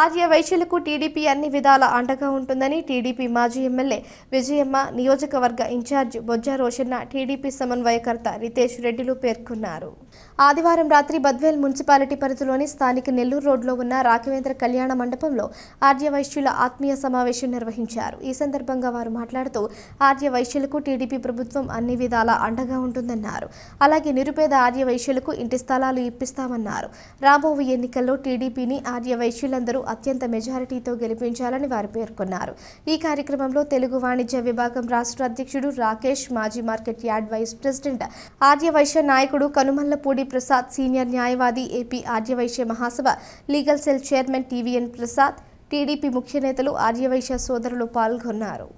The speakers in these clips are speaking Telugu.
ఆర్య వైశ్యులకు టీడీపీ అన్ని విధాల అండగా ఉంటుందని టీడీపీ మాజీ ఎమ్మెల్యే విజయమ్మ, నియోజకవర్గ ఇన్ఛార్జ్ బొజ్జ రోషన్న, టీడీపీ సమన్వయకర్త రితేష్ రెడ్డిలు పేర్కొన్నారు. ఆదివారం రాత్రి బద్వేల్ మున్సిపాలిటీ పరిధిలోని స్థానిక నెల్లూరు రోడ్లో ఉన్న రాఘవేంద్ర కళ్యాణ మండపంలో ఆర్య వైశ్యుల ఆత్మీయ సమావేశం నిర్వహించారు. ఈ సందర్భంగా వారు మాట్లాడుతూ ఆర్య వైశ్యులకు టీడీపీ ప్రభుత్వం అన్ని విధాల అండగా ఉంటుందన్నారు. అలాగే నిరుపేద ఆర్య వైశ్యులకు ఇంటి స్థలాలు ఇప్పిస్తామన్నారు. రాబోయే ఎన్నికల్లో టీడీపీని ఆర్య వైశ్యులందరూ అత్యంత మెజారిటీతో గెలిపించాలని వారు పేర్కొన్నారు. ఈ కార్యక్రమంలో తెలుగు వాణిజ్య విభాగం రాష్ట్ర అధ్యక్షుడు రాకేష్, మాజీ market yard vice president Arya Vysya నాయకుడు కనుమల్లపూడి ప్రసాద్, సీనియర్ న్యాయవాది, AP Arya Vysya Mahasabha legal cell chairman TVN Prasad, TDP ముఖ్య నేతలు, ఆర్య వైశ్య సోదరులు పాల్గొన్నారు.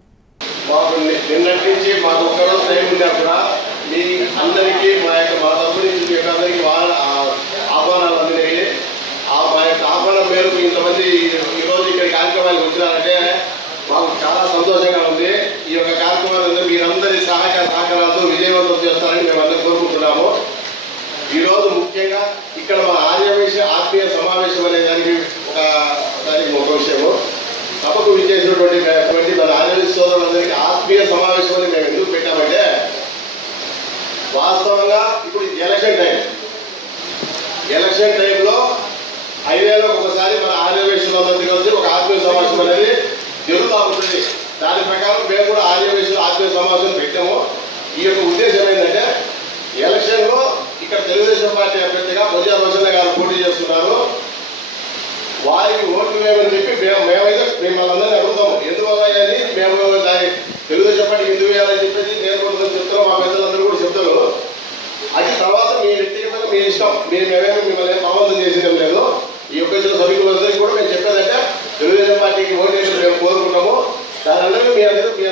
మాకు చాలా సంతోషంగా ఉంది. ఈ యొక్క కార్యక్రమాన్ని మీరందరి సహకారాలతో విజయవంతం చేస్తారని మేము అందరూ కోరుకుంటున్నాము. ఈరోజు ముఖ్యంగా ఇక్కడ మన ఆర్యవైశ్య ఆత్మీయ సమావేశం అనే దానికి ఒక విషయము, సభకు విచ్చేసినటువంటి మన ఆర్యవైశ్య సోదరులందరికీ ఆత్మీయ సమావేశం అని మేము ఎందుకు పెట్టామంటే, వాస్తవంగా ఇప్పుడు ఎలక్షన్ టైంలో 5 ఏళ్ళకు ఒకసారి మన ఆర్యవైశ్యులందరికీ కలిసి ఒక ఆత్మీయ సమావేశం అనేది జరుగుతూ ఉంటుంది. దాని ప్రకారం మేము కూడా ఆర్యవైశ్యుల ఆత్మీయ సమావేశం పెట్టాము. ఈ యొక్క ఉద్దేశం ఏంటంటే, ఎలక్షన్లో ఇక్కడ తెలుగుదేశం పార్టీ అభ్యర్థిగా బొజ్జ రోషన్న గారు పోటీ చేస్తున్నారు. వారికి ఓట్లు వేయమని చెప్పి మేమైతే మిమ్మల్ని అందరినీ అడుగుతాము. ఎందువల్ల అని మేము దాన్ని తెలుగుదేశం పార్టీకి ఎందుకు వేయాలని చెప్పేసి నేను కూడా చెప్తాను, మా పెద్దలందరూ కూడా చెప్తారు. అది తర్వాత మీ వ్యక్తిగతంగా మీ ఇష్టం, మేమేమీ మిమ్మల్ని ప్రభావితం చేసేదేం లేదు. ఈ యొక్క సభ్యులందరికీ కూడా మేము చెప్పేదంటే, తెలుగుదేశం పార్టీకి ఓటు వేసి మేము కోరుకుంటాము. దాని అందరికీ మీ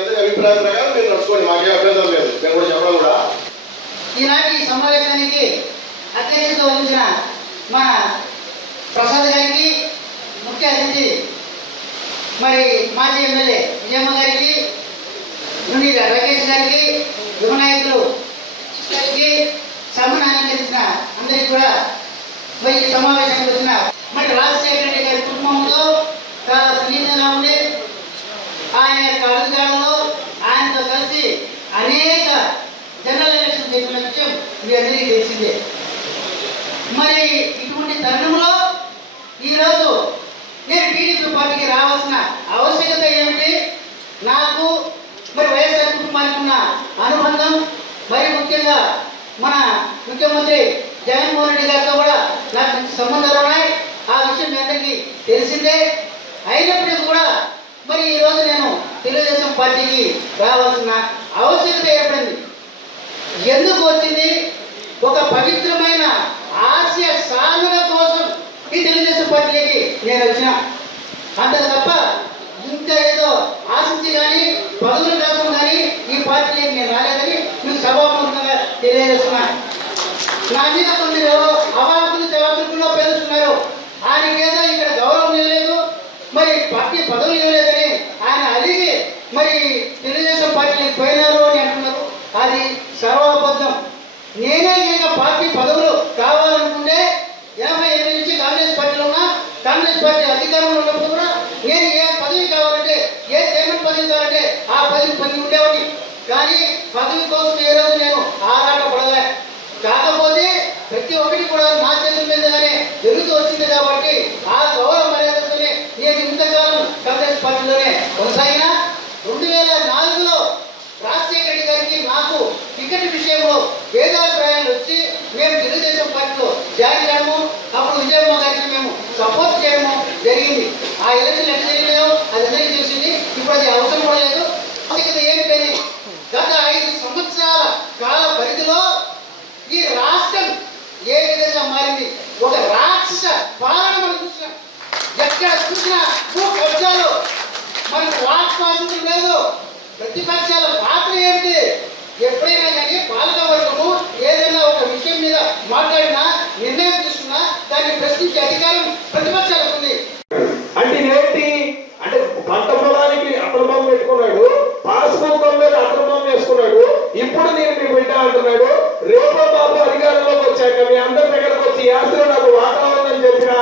అందరి అభిప్రాయం ప్రకారం మీరు నడుచుకోండి, మాకే అభ్యంతరం లేదు. మేము కూడా చెప్పడం కూడా ఈనాటి సమావేశానికి అధ్యక్షత వహించిన మన ప్రసాద్ గారికి, ముఖ్య అతిథి మరి మాజీ ఎమ్మెల్యే విజయమ్మ గారికి, నుండి రాకేష్ గారికి, యువ నాయకులు గారికి, సమానాలంకరించిన అందరికీ కూడా మరి సమావేశానికి వచ్చిన మరి రాజశేఖర రెడ్డి గారి కుటుంబంతో చాలా సన్నిహితంగా ఉండి ఆయన యొక్క అడుగుజాడలో ఆయనతో కలిసి అనేక జనరల్ ఎలక్షన్ జరిగిన విషయం మీ అందరికీ తెలిసిందే. మరి ఇటువంటి తరుణంలో ఈరోజు నేను టీడీపీ పార్టీకి రావాల్సిన ఆవశ్యకత ఏమిటి, నాకు మరి వైఎస్ఆర్ కుటుంబానికి ఉన్న అనుబంధం, మరి ముఖ్యంగా మన ముఖ్యమంత్రి జగన్మోహన్ రెడ్డి గారితో కూడా నాకు మంచి సంబంధాలు ఉన్నాయి. ఆ విషయం మీ అందరికీ తెలిసిందే. అయినప్పటికీ కూడా మరి ఈరోజు నేను తెలుగుదేశం పార్టీకి రావాల్సిన ఆవశ్యకత ఏర్పడింది. ఎందుకు వచ్చింది? ఒక పవిత్రమైన ఆశయ సాధన కోసం ఈ తెలుగుదేశం పార్టీకి నేను వచ్చిన, అంతే తప్ప ఇంకా ఏదో ఆశించి కానీ పదవుల కోసం కానీ ఈ పార్టీకి నేను రాలేదని మీకు సభాముఖంగా తెలియజేస్తున్నాను. నా మీద కొన్ని అవాకులు చవాకులు పేరుస్తున్నారు. ఆయనకేదో ఇక్కడ గౌరవం ఇవ్వలేదు, మరి పార్టీ పదవులు ఇవ్వలేదని ఆయన అడిగి మరి తెలుగుదేశం పార్టీకి పోయినారు అని అంటున్నారు. అది సర్వాబద్ధం. నేనే ఇంకా పార్టీ పదవులు కావాలనుకుంటే 88 నుంచి కాంగ్రెస్ పార్టీలో ఉన్నా, కాంగ్రెస్ పార్టీ అధికారంలో ఉన్నప్పుడు కూడా నేను ఏ పదవి కావాలంటే, ఏ చైర్మన్ పదవి కావాలంటే ఆ పదవి పొంది ఉండేవాడి. కానీ పదవి కోసం ఏ రోజు నేను ఆరాట పడలే. కాకపోతే ప్రతి ఒక్కటి కూడా నా చేతుల మీదగానే జరుగుతూ వచ్చింది కాబట్టి ఆ గౌరవ మర్యాదతోనే నేను ఇంతకాలం కాంగ్రెస్ పార్టీలోనే కొనసాగిన. 2004లో రాజశేఖర రెడ్డి గారికి నాకు టికెట్ విషయంలో భేదాభిప్రాయాలు వచ్చి మేము తెలుగుదేశం పార్టీలో జాయిన్ అయ్యాము. అప్పుడు విజయమ్మ గారికి మేము సపోర్ట్ చేయడము జరిగింది. ఆ ఎలక్షన్ ఎట్లా జరిగినాయో అది అందరికీ తెలిసింది. ఇప్పుడు అది అవసరం కూడా లేదు. ఆవశ్యకత ఏమిటని గత 5 సంవత్సరాల కాల పరిధిలో ఈ రాష్ట్రం ఏ విధంగా మారింది? ఒక రాక్షస పాలన మనం చూసినాం. ఎక్కడ చూసినా భూ కబ్జాలు, మనకు వాక్ స్వాతంత్రం లేదు. ప్రతిపక్షాల పాత్ర ఏమిటి? ఎప్పుడైనా కానీ పాలక వర్గము ఏదైనా ఒక విషయం మీద మాట్లాడినా, నిర్ణయం తీసుకున్నా దాన్ని ప్రశ్నించే అధికారం ప్రతిపక్షాలకు ఉంది. అంటే ఏంటి అంటే, పంట పొలానికి అక్రమం పెట్టుకున్నాడు, పాస్బుక్ మీద అక్రమం వేసుకున్నాడు. ఇప్పుడు నేను మీ బిడ్డ అంటున్నాడు. రేపో బాబు అధికారంలోకి వచ్చాక మీ అందరి దగ్గరకు వచ్చి ఆస్తులు నాకు వాతావరణం చెప్పిన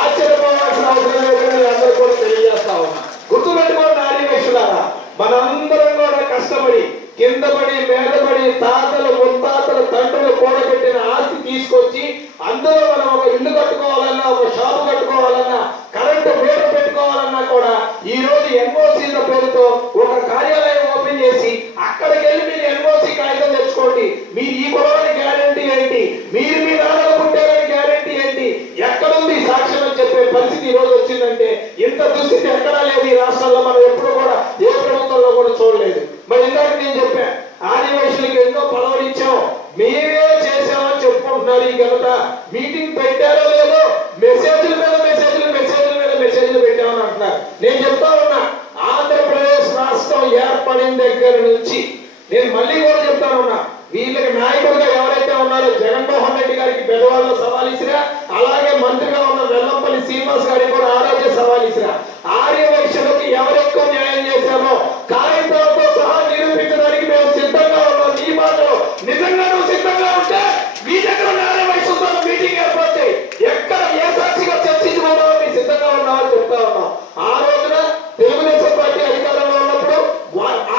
ఆశ్చర్యపోవాల్సిన అవసరం లేదు. కష్టపడి తాతలు ముత్తాతలు తండ్రులు కూడబెట్టిన ఆస్తి తీసుకొచ్చి అందులో మనం ఒక ఇల్లు కట్టుకోవాలన్నా, ఒక షాపు కట్టుకోవాలన్నా, కరెంటు మీటర్ పెట్టుకోవాలన్నా కూడా ఈ రోజు ఎన్ఓసీల పేరుతో ఒక కార్యాలయం ఓపెన్ చేసి అక్కడికి వెళ్ళి మీరు ఎన్ఓసీ కాగితం తెచ్చుకోండి, మీరు ఈ కులానికి గ్యారెంటీ ఏంటి, మీరు మీ నాన్నలు పుట్టారని గ్యారెంటీ ఏంటి, ఎక్కడుంది సాక్ష్యం అని చెప్పే పరిస్థితి ఈ రోజు వచ్చిందంటే ఇంత దుస్థితి ఎక్కడా లేదు ఈ రాష్ట్రంలో. మనం ఎప్పుడు కూడా ఏ ప్రభుత్వంలో కూడా చూడలేదు. మరి ఇందాక నేను చెప్పా, ఆదివాసులకు ఎన్నో పదవులు ఇచ్చాం, మీరే చేసామని చెప్పుకుంటున్నారు. ఈ ఘనత మీటింగ్ పెట్టారో లేదో మెసేజ్ల మీద మెసేజ్లు పెట్టామని అంటున్నారు. నేను చెప్తా ఉన్నా, ఆంధ్రప్రదేశ్ రాష్ట్రం ఏర్పడిన దగ్గర నుంచి నేను మళ్ళీ కూడా చెప్తా ఉన్నా, వీళ్ళకి నాయకుడిగా ఎవరైతే ఉన్నారో జగన్మోహన్ రెడ్డి గారికి బెదవాళ్ళలో సవాల్ ఇసిరా, అలాగే మంత్రిగా ఉన్న వెల్లంపల్లి శ్రీనివాస్ గారికి కూడా ఆరోగ్య సవాల్ ఇసిరా. ఆర్యవైశ్యులకి ఎవరెక్కువ న్యాయం చేశామో కాగితాలతో సహా నిరూపించడానికి మేము సిద్ధంగా ఉన్నాం. ఈ మాటలో నిజంగా నువ్వు సిద్ధంగా ఉంటే మీ దగ్గర ఉన్న ఆర్యవైశ్యులతో మీటింగ్ ఏర్పాటు చేయి, ఎక్కడ ఏ సాక్షిగా చర్చించుకోవడం మీ సిద్ధంగా ఉన్నామని చెప్తా ఉన్నాం. ఆ రోజున తెలుగుదేశం పార్టీ అధికారంలో ఉన్నప్పుడు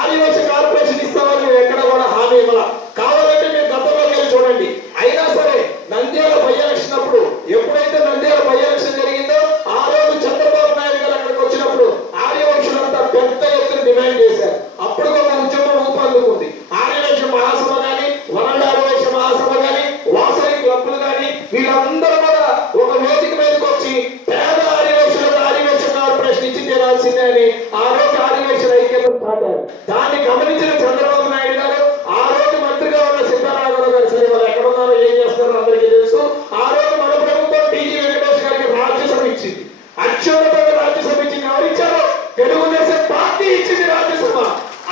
ఆదివాసీ కార్పొరేషన్ ఇస్తామని మేము ఎక్కడ కూడా హామీ ఇవ్వాల. కావాలంటే మీరు గతంలోకి వెళ్ళి చూడండి. అయినా సరే నంద్యాల బై ఎలక్షన్ అప్పుడు, ఎప్పుడైతే నంద్యాల బై ఎలక్షన్ జరిగిందో ఆ రోజు చంద్రబాబు నాయుడు గారు అక్కడికి వచ్చినప్పుడు ఆర్యవైశ్యులంతా పెద్ద ఎత్తున డిమాండ్ చేశారు. అప్పుడు ఒక ఉద్యమం ఊపందుకుంది. ఆర్యవైశ్య మహాసభ కానీ, వరంగల్ ఆర్యవైశ్య మహాసభ కానీ, వాసవి క్లబ్లు కానీ వీళ్ళందరూ కూడా ఒక వేదిక మీదకి వచ్చి పేద ఆర్యవైశ్యులకు ఆర్యవైశ్య కార్పొరేషన్ ఇచ్చి తీరాల్సిందే అని ఆ రోజు ఆర్యవైశ్యుల ఐక్యతను చాటారు. దాన్ని గమనించిన చంద్రబాబు నాయుడు గారు ఆ రోజు మంత్రిగా ఉన్న సిద్ధారామరావు గారు, సరే వాళ్ళు ఎక్కడ ఉన్నారో ఏం చేస్తున్నారో అందరికీ తెలుసు. ఆ రోజు మన ప్రభుత్వం టీజీ వెంకటేష్ గారికి రాజ్యసభ ఇచ్చింది, అత్యున్నతంగా రాజ్యసభ ఇచ్చింది. ఎవరిచ్చారో తెలుగుదేశం పార్టీ ఇచ్చింది రాజ్యసభ.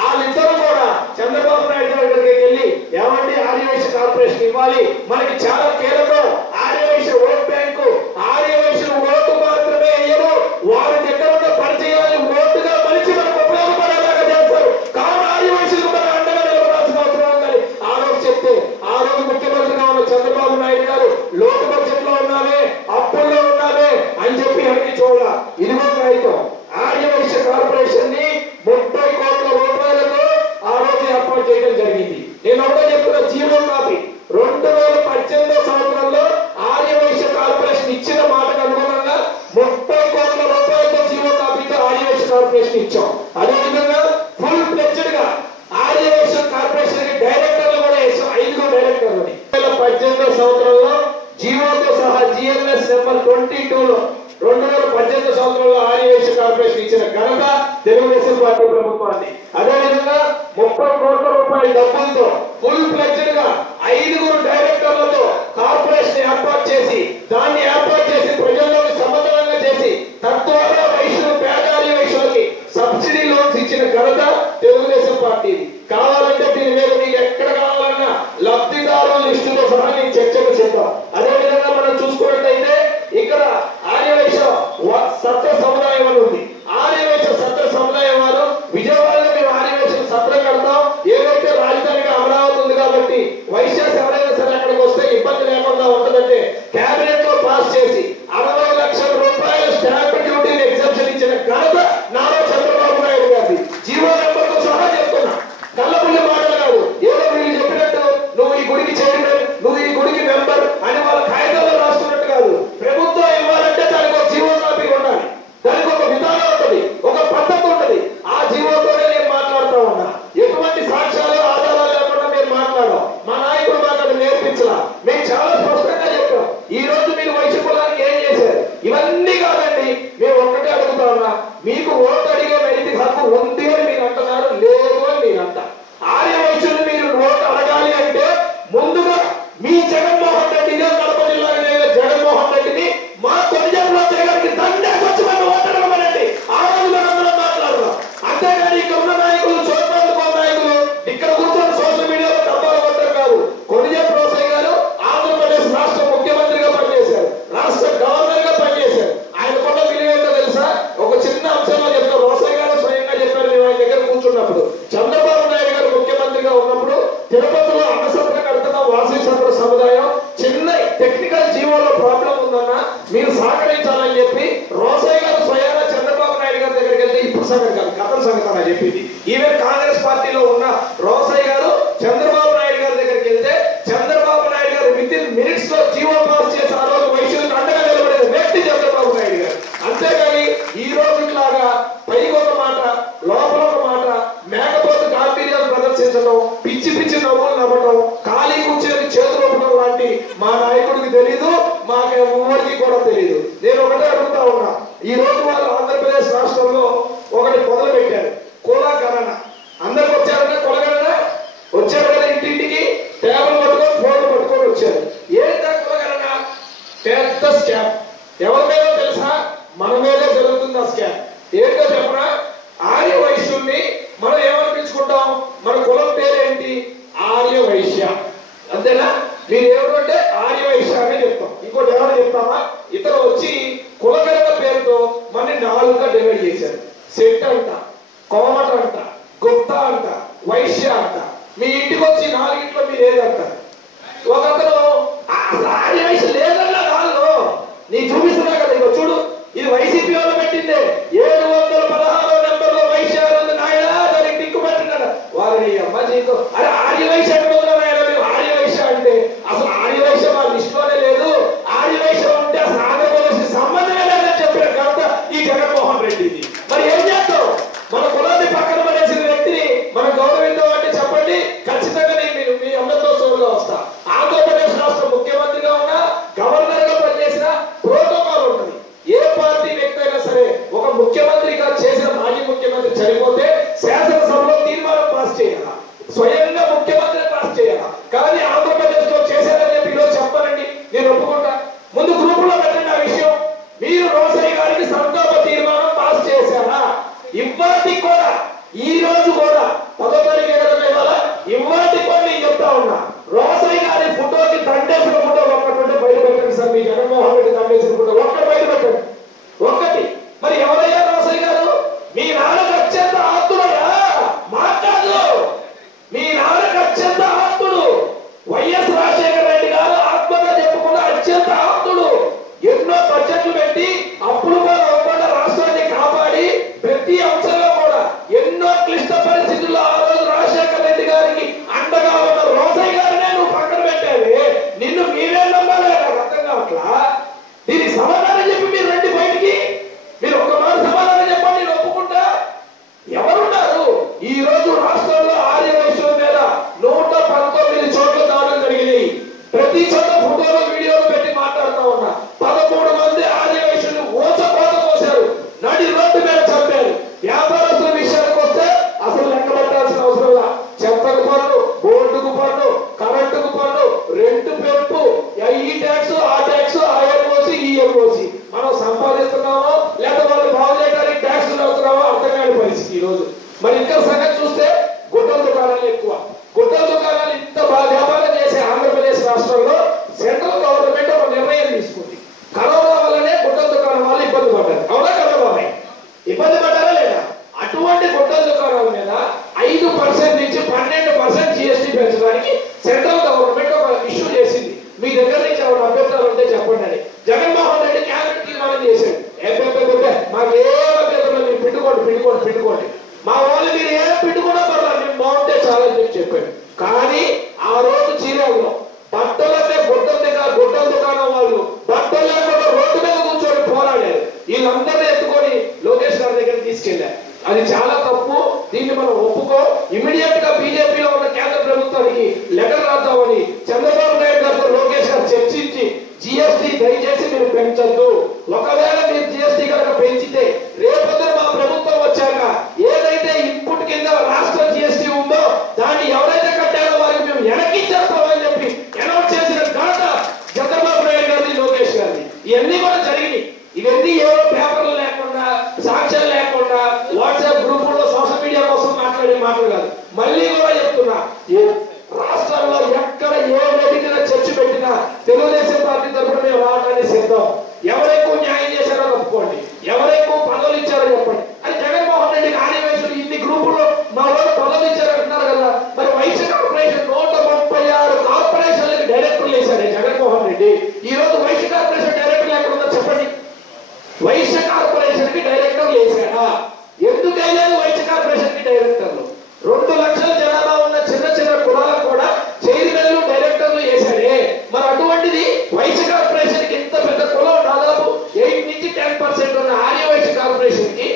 వాళ్ళిద్దరూ కూడా చంద్రబాబు నాయుడు గారి దగ్గరికి వెళ్ళి ఏమంటే ఆర్యవైశ్య కార్పొరేషన్ ఇవ్వాలి, మనకి చాలా కీలకం, ఆర్యవైశ్య ఓట్ బ్యాంకు, ఆర్యవైశ్యులు ఓటు మాత్రమే వేయరు, వారి దగ్గర ఉన్న పరిచయాలు ఓటుగా మలిచి మనకు ఉపయోగపడేలాగా చేస్తారు, కావున ఆర్యవైశ్యులు మన అండగా నిలబడాల్సిన అవసరం ఉందని ఆ రోజు చెప్తే, ఆ రోజు ముఖ్యమంత్రిగా ఉన్న చంద్రబాబు నాయుడు గారు లోటు బడ్జెట్ లో ఉన్నామే, అప్పుల్లో ఉన్నామే అని చెప్పి అన్ని చూడాల. ఇదిగో కాగితం, ఆర్యవైశ్య కార్పొరేషన్ ని 30 కోట్ల రూపాయలతో ఆ రోజు ఏర్పాటు చేయడం జరిగింది. నేను ఒకటే చెప్తున్నా, జీవో కాపీ 2018 సంవత్సరంలో ఆర్యవైశ్య కార్పొరేషన్ ఇచ్చిన మాటకు అనుగుణంగా 30 కోట్ల రూపాయలతో జీవో కాపీతో ఆర్యవైశ్య కార్పొరేషన్ ఇచ్చాం. అదేవిధంగా ఫుల్ ఫ్లెడ్జ్డ్ గా ఆర్యవైశ్య కార్పొరేషన్ కి డైరెక్టర్లు కూడా వేసాం, 5 డైరెక్టర్లు. 2018 సంవత్సరంలో జీవోతో సహా జిఎల్ఎస్ నెంబర్ 22లో 2018 సంవత్సరంలో ఆర్యవైశ్య కార్పొరేషన్ ఇచ్చిన ఘనత తెలుగుదేశం పార్టీ ప్రభుత్వాన్ని. అదేవిధంగా 30 కోట్ల రూపాయల డబ్బులతో ఫుల్ ఫ్లెడ్జ్డ్ గా 5 డైరెక్టర్లతో కార్పొరేషన్ ఏర్పాటు చేసి, దాన్ని ఏర్పాటు చేసి ప్రజల్లోకి సమగ్రంగా చేసి తద్వారా వైశ్యులు, పేద ఆర్యవైశ్యులకి సబ్సిడీ లోన్స్ ఇచ్చిన ఘనత తెలుగుదేశం పార్టీ. కావాలంటే దీని మీద మీకు ఎక్కడ కావాలన్నా లబ్ధిదారుల లిస్టుతో సహా నేను చర్చకు చెప్తాం. అదేవిధంగా మనం చూసుకున్నట్లయితే ఇక్కడ ఆర్యవైశ్య సత్ర సముదాయం అని ఉంది. ఆర్యవైశ్య సత్ర సముదాయం వారు విజయవాడలో మేము ఆర్యవైశ్య సత్రం కడతాం, ఏదైతే రాజధానిగా అమరావతి ఉంది కాబట్టి వైశ్యాస్ ఎవరైనా సరే అక్కడికి వస్తే ఇబ్బంది లేకుండా ఉంటుందంటే కేబినెట్ లో పాస్ చేసి 60 లక్షల రూపాయల స్టాంప్ డ్యూటీని ఎగ్జామ్షన్ ఇచ్చిన ఘనత నారా చంద్రబాబు నాయుడు గారిది. జీవో నెంబర్తో సహా చెప్తున్నా, కళ్ళబుల్లి మాటలు కాదు. ఏదో వీళ్ళు చెప్పినట్టు నువ్వు ఈ గుడికి చైర్మన్, నువ్వు ఈ గుడికి మెంబర్ అని వాళ్ళ కాగితాల్లో రాసుకున్నట్టు కాదు. ప్రభుత్వం ఇవ్వాలంటే దానికి ఒక జీవో కాపీ ఉండాలి, దానికి ఒక విధానం ఉంటుంది, ఒక పద్ధతి ఉంటుంది. ఆ జీవోతోనే నేను మాట్లాడుతూ ఉన్నా. ఎటువంటి సాక్ష్యాలు ఆధారాలు లేకుండా మీరు మాట్లాడాం. మా నాయకుడు మాకు అది నేర్పించలా. మేము చాలా స్పష్టంగా చెప్పాం. ఈ రోజు మీరు వైశ్య కులానికి ఏం చేశారు ఇవన్నీ కాదండి. మేము ఒక్కటే అడుగుతా ఉన్నా, మీకు ఓటు అడిగే నైతిక హక్కు ఉంది అని మీరు అంటున్నారు, లేదు అని మీరు అంట. ఆర్యవైశ్యులు మీరు ఓటు అడగాలి అంటే ముందుగా మీ జగన్మోహన్ రెడ్డి, కడప జిల్లా జగన్మోహన్ రెడ్డిని మా కొనిజంలో గారికి దండేసి వచ్చి మనం ఓటడమనండి. ఆ రోజు మనందరం మాట్లాడదాం. అంతేగాని ఇక్కడ ఉన్న నాయకులు, చోట్ల నాయకులు ఇక్కడ కూర్చొని సోషల్ మీడియాలో డబ్బాలు కొట్టారు కాదు. కొనిజం రోసయ్య గారు ఆంధ్రప్రదేశ్ రాష్ట్ర ముఖ్యమంత్రిగా పనిచేశారు, రాష్ట్ర గవర్నర్ గా పనిచేశారు. ఆయన కూడా విలువేంటో తెలుసా? ఒక చిన్న అంశంలో చెప్తారు. రోసయ్య గారు స్వయంగా చెప్పారు, మేము ఆయన దగ్గర కూర్చున్నప్పుడు. చంద్రబాబు నాయుడు గారు ముఖ్యమంత్రిగా ఉన్నప్పుడు తిరుపతిలో అన్నసత్రం కడుతున్న వాసవి సత్ర సముదాయం చిన్న టెక్నికల్ జీవోలో ప్రాబ్లం ఉందన్నా మీరు సహకరించాలని చెప్పి రోసయ్య గారు స్వయంగా చంద్రబాబు నాయుడు గారి దగ్గరికి వెళ్తే, ఇప్పుడు సంగతి కాదు, గతం సంగతి అని చెప్పింది. ఈవెన్ కాంగ్రెస్ పార్టీలో ఉన్న రోసయ్య గారు చంద్రబాబు నాయుడు రాష్ట్రంలో ఒకటి మొదలు పెట్టారు, కులగణన. అందరికి వచ్చారంటే కులగణన వచ్చారు కదా, ఇంటింటికి టేబుల్ పట్టుకొని ఫోన్లు పట్టుకొని వచ్చారు. ఏంటా కులగణన? పెద్ద స్కామ్. ఎవరి మీద తెలుసా? మన మీదే జరుగుతుంది ఆ స్కామ్. ఏంటో చెప్పనా? ఆర్య వైశ్యుల్ని మనం ఏమనిపించుకుంటాం? మన కులం పేరేంటి? ఆర్య వైశ్య. అంతేనా? మీరు ఏమంటే ఆర్య వైశ్య అనే చెప్తాం. ఇంకోటి ఏమైనా చెప్తామా? ఇతను వచ్చి కులగణన పేరుతో మన 4గా డివైడ్ చేశారు. సెట్ అంట, కోమట అంట, గుప్తా అంట, వైశ్య అంట. మీ ఇంటికి వచ్చి 4 మీరు ఏదంటారు? ఒకతను ఆర్య వైశ్య లేదన్నా వాళ్ళు నీ చూపిస్తున్నా కదా, ఇక చూడు, ఇది వైసీపీ వాళ్ళు పెట్టిందే. 716 నెంబర్లో వైశ్య నాయన దానికి టిక్కు పెట్టినాడు. వారిని అమ్మ జీతో అరే ఆర్య వైశ్య ఆర్య వైశ్య అంటే అసలు ఆర్య వైశ్య వాళ్ళ లిస్టులోనే లేదు. ఆర్య వైశ్య ఉంటే అసలు ఆంధ్రప్రదేశ్ సంబంధమే లేదని చెప్పిన ఘనత ఈ జగన్మోహన్ రెడ్డిది. మరి ఏం చేస్తాం? మన కులాన్ని పక్కన పడేసిన వ్యక్తిని మనం గౌరవిద్దాం అంటే చెప్పండి, ఖచ్చితంగా నేను మీ అందరితో సోలుగా వస్తా. ఆంధ్రప్రదేశ్ రాష్ట్ర ముఖ్యమంత్రిగా ఉన్నా, గవర్నర్ గా పనిచేసిన ప్రోటోకాల్ ఉంటుంది. ఏ పార్టీ వ్యక్తి అయినా సరే ఒక ముఖ్యమంత్రిగా చేసిన మాజీ ముఖ్యమంత్రి చనిపోతే శాసనసభలో తీర్మానం పాస్ చేయాలా, స్వయంగా ముఖ్యమంత్రి పాస్ చేయాలా. కానీ ఆంధ్రప్రదేశ్ లో చేశారని చెప్పి ఈరోజు చెప్పాలండి, నేను ఒప్పుకుంటా. ముందు గ్రూప్ లో పెట్టండి ఆ విషయం. మీరు రోసయ్య గారికి సంతాప తీర్మానం పాస్ చేశారా? ఇవ్వాటి కూడా, ఈ రోజు కూడా 10వ తారీఖు ఇవ్వాలా, ఇవ్వాటి కూడా నేను చెప్తా ఉన్నా. రోసయ్య గారి ఫోటోకి దండేసిన ఫోటో ఒక్కటి బయట పెట్టండి సార్. మీ జగన్మోహన్ రెడ్డి దండేసిన ఫోటో ఒక్కటి బయట పెట్టండి, ఒక్కటి. మరి ఎవరయ్యా రోసయ్య గారు? మీ నాన్నకు అత్యంత ఆప్తుడయ్యా, మాట్లాడు. మీ నాన్నకు అత్యంత ఆప్తుడు వైఎస్ రాజశేఖర రెడ్డి గారు, ఆత్మగా చెప్పుకున్న అత్యంత ఆప్తుడు. ఎన్నో బడ్జెట్లు పెట్టి అప్పులు అవ్వకుండా రాష్ట్రాన్ని కాపాడి ప్రతి అంశంలో కూడా ఎన్నో క్లిష్ట పరిస్థితుల్లో ఆ రోజు రాజశేఖర రెడ్డి గారికి అండగా ఉన్న రోసయ్య గారినే నువ్వు పక్కన పెట్టావే. నిన్ను మీరే నమ్మాలి, నాకు అర్థం కావట్లా. దీనికి సమాధానం చెప్పి మీరు రండి బయటికి. మీరు ఒక్క మాట సమాధానం చెప్పండి, నేను ఒప్పుకుంటా. ఎవరున్నారు ఈ రోజు రాష్ట్రంలో ఆర్య వైశ్యుల మీద 119 చోట్ల దాడులు జరిగినాయి. ప్రతి చోట ఫోటోలు వీడియోలు పెట్టి మాట్లాడుతూ ఉన్నా. 13 మంది ఆర్య వైశ్యులు ఊచకోత కోసారు, నడి రోడ్డు మీద చంపారు. వ్యాపారస్తుల విషయానికి వస్తే అసలు లెక్క పెట్టాల్సిన అవసరం లా. చెత్తకు పన్ను, బోర్డుకు పన్ను, కరెంటుకు పన్ను, రెంట్ పెంపు, ఈ ట్యాక్స్, ఆ ట్యాక్స్, ఆ ఎల్ఓసి, ఈ ఎల్ఓసి. మనం సంపాదిస్తున్నామో లేదా వాళ్ళు బాగు చేయడానికి ట్యాక్స్ అవుతున్నామో అర్థం కాని పరిస్థితి ఈ రోజు. మరి ఇంకా సంగతి చూస్తే గుడ్డల దుకాణాలు ఎక్కువ. గుడ్డల దుకాణాలు ఇంత బాగా వ్యాపారం చేసే ఆంధ్రప్రదేశ్ రాష్ట్రంలో సెంట్రల్ గవర్నమెంట్ ఒక నిర్ణయం తీసుకుంది. కరోనా వల్లనే గుడ్డల దుకాణం వాళ్ళు ఇబ్బంది పడ్డారు. అవునా కదా బాబాయ్? ఇబ్బంది పడ్డారా లేదా? అటువంటి గుడ్డల దుకాణాల మీద 5% నుంచి 12% GST పెంచడానికి సెంట్రల్ గవర్నమెంట్ ఒక ఇష్యూ చేసింది. మీ దగ్గర నుంచి ఎవరు అభ్యంతరాలు ఉంటే చెప్పండి అని జగన్మోహన్ రెడ్డి క్యాబినెట్ తీర్మానం చేశాడు. మాకు ఏ అభ్యంతరాలు మీరు పెట్టుకోండి, మా వాళ్ళు మీరు ఏం పెట్టుకున్నా పర్లేదు, మేము బాగుంటే చాలా అని చెప్పాడు. కానీ ఆ రోజు చీరాల్లో బట్టలనే గుడ్డల దుకాణం వాళ్ళు బట్టలు లేకుండా రోడ్డు మీద కూర్చొని పోరాడారు. వీళ్ళందరినీ ఎత్తుకొని లోకేష్ గారి దగ్గర తీసుకెళ్లారు. అది చాలా తప్పు. దీన్ని మనం ఒప్పుకో. ఇమీడియట్ గా బీజేపీలో ఉన్న కేంద్ర ప్రభుత్వానికి లెటర్ రాద్దామని చంద్రబాబు నాయుడు గారితో లోకేష్ గారు చర్చించి GST దయచేసి మీరు పెంచద్దు. ఒకవేళ మీరు GST కనుక పెంచితే రేపొద్దున మా ప్రభుత్వం వచ్చాక ఏదైతే ఇన్పుట్ కింద రాష్ట్ర GST ఉందో దాన్ని ఎవరైతే కట్టారో వారికి మేము వెనక్కిచ్చేస్తామని చెప్పి అనౌన్స్ చేసిన ఘనత చంద్రబాబు నాయుడు గారిది, లోకేష్ గారిది. ఇవన్నీ కూడా జరిగినాయి. ఇవన్నీ ఏవో పేపర్లు లేకుండా, సాక్ష్యాలు లేకుండా, వాట్సాప్ గ్రూపుల్లో సోషల్ మీడియా కోసం మాట్లాడే మాటలు కాదు. మళ్ళీ కూడా చెప్తున్నా, రాష్ట్రంలో ఎక్కడ ఏ వేదికగా చర్చ పెట్టినా తెలుగుదేశం పార్టీ తరఫున మేము రావడానికి సిద్ధం. ఎవరెక్కువ న్యాయం చేశారో చెప్పుకోండి, ఎవరెక్కువ పదవులు ఇచ్చారో చెప్పండి. అది జగన్మోహన్ రెడ్డికి ఆర్య వైశ్యులు ఇన్ని గ్రూపుల్లో మా వాళ్ళు పదవులు ఇచ్చారంటున్నారు కదా. మరి వైశ్య కార్పొరేషన్ 136 కార్పొరేషన్లకి డైరెక్టర్లు వేశారు జగన్మోహన్ రెడ్డి. ఈ రోజు వైశ్య కార్పొరేషన్ డైరెక్టర్లు ఎక్కడ ఉందో చెప్పండి. వైశ్య కార్పొరేషన్ కి డైరెక్టర్లు వేశారా? ఎందుకు వేయలేదు వైశ్య కార్పొరేషన్ కి డైరెక్టర్లు? 2 లక్షల జనాభా ఉన్న చిన్న చిన్న కులాలకు కూడా చైర్మన్లు డైరెక్టర్లు వేశారే. మరి అటువంటిది వైశ్య కార్పొరేషన్ కి ఇంత పెద్ద కులం దాదాపు 8 నుంచి 10% ఉన్న ఆర్య వైశ్య కార్పొరేషన్ కి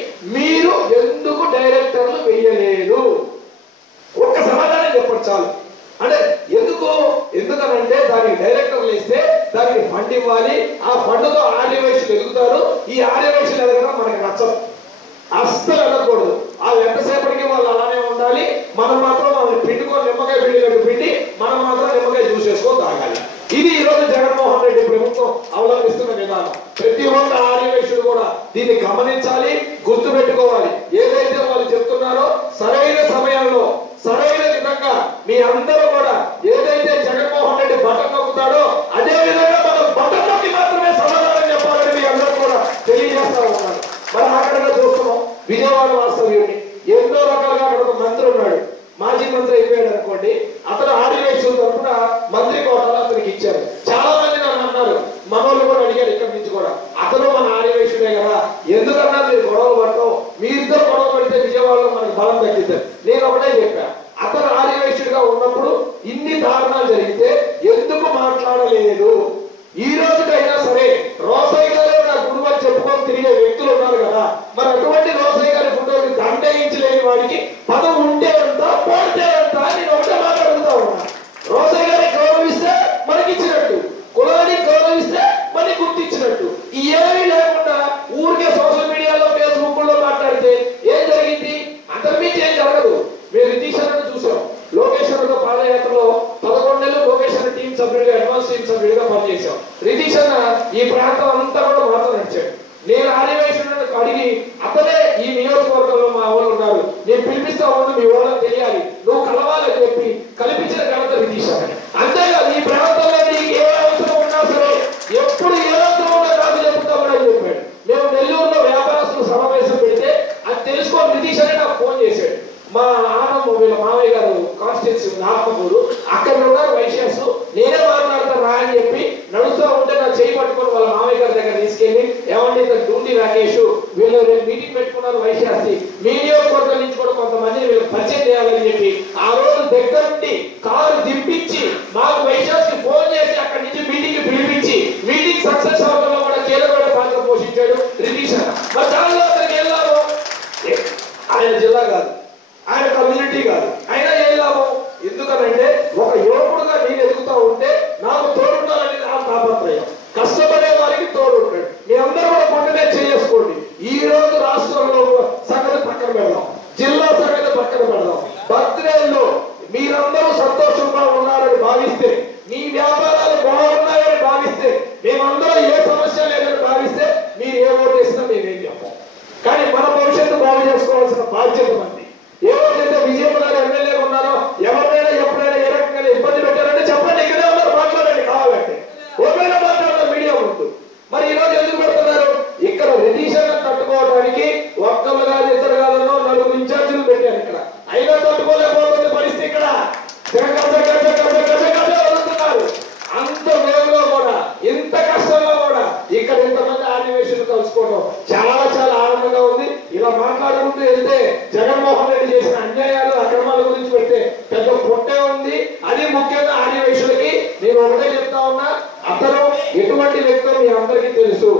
గుర్తుపెట్టుకోవాలి. ఏదైతే వాళ్ళు చెప్తున్నారో సరైన సమయంలో సరైన విధంగా మీ అందరూ కూడా ఏదైతే జగన్మోహన్ రెడ్డి బటన్ నొక్కుతాడో అదే విధంగా మనం బటన్ నొక్కి మాత్రమే సమాధానం చెప్పాలని మీ అందరూ కూడా తెలియజేస్తా ఉన్నారు. మనం అక్కడ చూస్తున్నాం విజయవాడ వాస్తవ్యుడిని ఎన్నో రకాలుగా అక్కడ ఒక మంత్రి ఉన్నాడు, మాజీ మంత్రి అయిపోయాడు అనుకోండి, అతను ఆదివేశం తరఫున మంత్రి కోటాలో అతనికి ఇచ్చారు. చాలా మంది నన్ను అన్నారు, మనోళ్ళు కూడా అడిగారు ఇక్కడి నుంచి కూడా, అతను మన ఆదివేశుడే కదా, ఎందుకన్నా మీరు గొడవలు పడతాం, మీ ఇద్దరు గొడవ పడితే విజయవాడలో మనకు బలం తగ్గిద్దాం. నేను ఒకటే చెప్పా, అతను ఆదివేశుడిగా ఉన్నప్పుడు ఇన్ని దారుణాలు జరిగితే ఎందుకు మాట్లాడలేదు? ఈ రోజుకైనా సరే రోసయ్య గారు నా కుటుంబం చెప్పుకొని తిరిగే వ్యక్తులు ఉన్నారు కదా, మరి అటువంటి రోసయ్య గారి ఫోటోకి దండయించలేని వాడికి పదవి ఉంటే అంత పోతే అంత నేను ఒకటే మాట్లాడుతూ ఉన్నా. రోసయ్య గారిని గౌరవిస్తే మనకి ఇచ్చినట్టు, కులానికి గౌరవిస్తే మనకి గుర్తించినట్టు. ఏమీ లేకుండా ఊరికే సోషల్ మీడియాలో ఫేస్బుక్ లో మాట్లాడితే ఏం జరిగింది? అంతర్మించి ఏం జరగదు. మేము రితీష్ అన్నను చూసాం, లోకేష్ అన్నతో పాదయాత్రలో 11 నెలలు లోకేష్ అన్న టీం సభ్యుడిగా అడ్వాన్స్ టీం సభ్యుడిగా పనిచేశాం. రితీష్ అన్న ఈ ప్రాంతం అంతా కూడా మాతో నడిచాడు. నేను ఆదివేశుడిని అడిగి అతనే ఈ నియోజకవర్గంలో మా వాళ్ళు ఉన్నారు, నేను పిలిపిస్తా ఉన్నా, మీ వాళ్ళకి తెలియాలి, నువ్వు కలవాలని చెప్పి కల్పించిన ఘనత రితీష్ అన్న. అంతేకాదు ఈ ప్రాంతంలో నీకు ఏ అవసరం ఉన్నా సరే ఎప్పుడు ఏ అవసరం ఉన్నా నాకు చెప్తామని చెప్పాడు. మేము నెల్లూరులో వ్యాపారస్తులు సమావేశం పెడితే అది తెలుసుకోని రితీష్ అనే నాకు ఫోన్ చేశాడు. మా ఆనంద్ వీళ్ళ మామయ్య గారు కాన్స్టిట్యూన్సీ ఆత్మకూరు, అక్కడ ఉన్నారు వైశ్యాసు, నేనే మాట్లాడతాను రా అని చెప్పి నడుస్తూ ఉంటే నా చేయి పట్టుకొని వాళ్ళ మామయ్య గారి దగ్గర తీసుకెళ్లి, ఏమంటే ఇక్కడ డూండి రాకేష్ వీళ్ళు రేపు మీటింగ్ పెట్టుకున్నారు వైశ్యాసి, మీ నియోజకవర్గం నుంచి కూడా కొంతమందిని వీళ్ళకి పరిచయం చేయాలని చెప్పి ఆ రోజు దగ్గర నుండి కారు దింపించి మాకు వైశ్యాస్కి ఫోన్ చేసి అక్కడి నుంచి మీటింగ్ పిలిపించి మీటింగ్ సక్సెస్ అవడంలో కూడా కీలకమైన పాత్ర పోషించాడు రితీష్ అన్న. మరి చాలా అక్కడికి వెళ్ళాము, ఆయన జిల్లా కాదు, ఆయన కమ్యూనిటీ కాదు, అయినా ఏం లాభం? ఎందుకనంటే ఒక యువకుడుగా నేను ఎదుగుతూ ఉంటే నాకు తోడుండాలని నా తాపత్రయం. కష్టపడే వారికి తోడుంటాడు. మీ అందరూ కూడా కొండనే చేసుకోండి. ఈ రోజు రాష్ట్రంలో సంగతి పక్కన పెడదాం, జిల్లా సంగతి పక్కన పెడదాం. బర్త్డేల్లో మీరందరూ సంతోషంగా ఉన్నారని భావిస్తే, మీ వ్యాపారాలు బాగున్నాయని భావిస్తే, మేమందరం ఏ సమస్య లేదని భావిస్తే మీరు ఏ ఓటు వేసినా మేమేం చెప్పాం. కానీ మన భవిష్యత్తు బాగు చేసుకోవాల్సిన బాధ్యత మంది. ఎవరైతే విజయమ్మ గారు ఎమ్మెల్యే ఉన్నారో ఎవరైనా ఎప్పుడైనా ఏ రకంగా ఇబ్బంది పెట్టారంటే చెప్పండి, ఇక్కడే ఉన్నారు, మాట్లాడండి, కావాలంటే ఓపెన్గా మాట్లాడాలి మీడియా ముందు. మరి ఈ రోజు ఎందుకు పెడుతున్నారు? ఇక్కడ రితీష్ తట్టుకోవడానికి ఒక్కరు కాదు, ఇద్దరు కాదు, 4 ఇన్ఛార్జీలు పెట్టారు ఇక్కడ, అయినా తట్టుకోలేకపోతుంది పరిస్థితి. ఇక్కడ వదులుతున్నారు. అంత వేగంలో కూడా, ఇంత కష్టంలో కూడా ఇక్కడ ఇంతమంది ఆదివేశులు కలుసుకోవడం చాలా చాలా ఆనందంగా ఉంది. ఇలా మాట్లాడుకుంటూ వెళ్తే జగన్మోహన్ రెడ్డి చేసిన అన్యాయాలు అక్రమాల గురించి పెడితే పెద్ద పొట్టే ఉంది. అది ముఖ్యంగా ఆదివేశులకి నేను ఒకటే చెప్తా ఉన్నా, అతను ఎటువంటి వ్యక్తో మీ అందరికీ తెలుసు.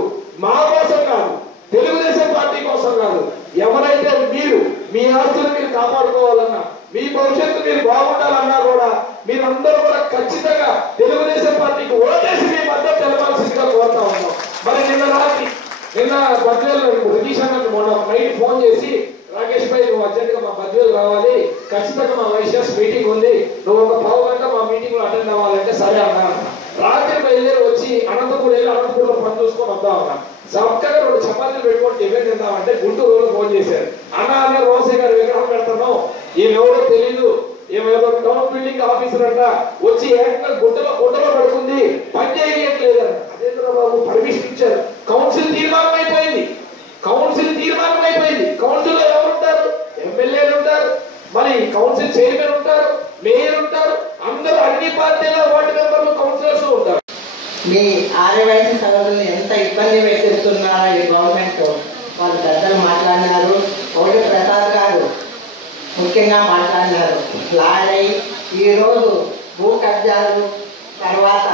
మా కోసం కాదు, తెలుగుదేశం పార్టీ కోసం కాదు, ఎవరైతే మీరు మీ ఆస్తులు మీరు కాపాడుకోవాలన్నా, మీ భవిష్యత్తు మీరు బాగుండాలన్నా కూడా మీరందరూ కూడా ఖచ్చితంగా తెలుగుదేశం పార్టీకి ఓటేసి మీ మద్దతు తెలవాల్సిందిగా కోరుతా ఉన్నాం. మరి నిన్న బద్వేలు రితీష్ అన్నట్టు మొన్న నైట్ ఫోన్ చేసి, రాకేష్ భాయ్ నువ్వు అర్జెంట్గా మా బద్వేలు రావాలి, ఖచ్చితంగా మా వైశ్యాస్ మీటింగ్ ఉంది, నువ్వు ఒక 10 గంట మా మీటింగ్ లో అటెండ్ అవ్వాలంటే సరే అన్నా. రాత్రి బయలుదేరి వచ్చి అనంతపూర్ వెళ్ళి అనంతపూర్లో పని చూసుకొని వద్దాం అన్నా. చక్కగా 2 చపాతీలు పెట్టుకొని టిఫిన్ తిందామంటే గుంటూరు ఫోన్ చేశారు, అన్న రోసయ్య గారు విగ్రహం పెడతాను, ఈమెవరో తెలీదు, ఏమేదో టౌన్ బిల్డింగ్ ఆఫీసర్ అంట, వచ్చి ఏకంగా గుంటలో పడుకుంది, పని చేయట్లేదన్న. అదేంద్ర బాబు పర్మిషన్ ఇచ్చారు, కౌన్సిల్ తీర్మానం అయిపోయింది. కౌన్సిల్లో ఎవరు ఉంటారు? ఎమ్మెల్యేలు ఉంటారు, మరి కౌన్సిల్ చైర్మన్ ఉంటారు, మేయర్ ఉంటారు, అందరూ అన్ని పార్టీల వార్డు మెంబర్లు, కౌన్సిలర్స్ ఉంటారు. మీ ఆర్యవైశ్య సోదరులను ఎంత ఇబ్బంది పెట్టిస్తున్నారో ఈ గవర్నమెంట్ వాళ్ళు పెద్దలు మాట్లాడినారు. ఒకటి ప్రసాద్ గారు ముఖ్యంగా మాట్లాడినారు. లారీ ఈరోజు భూ కబ్జాలు తర్వాత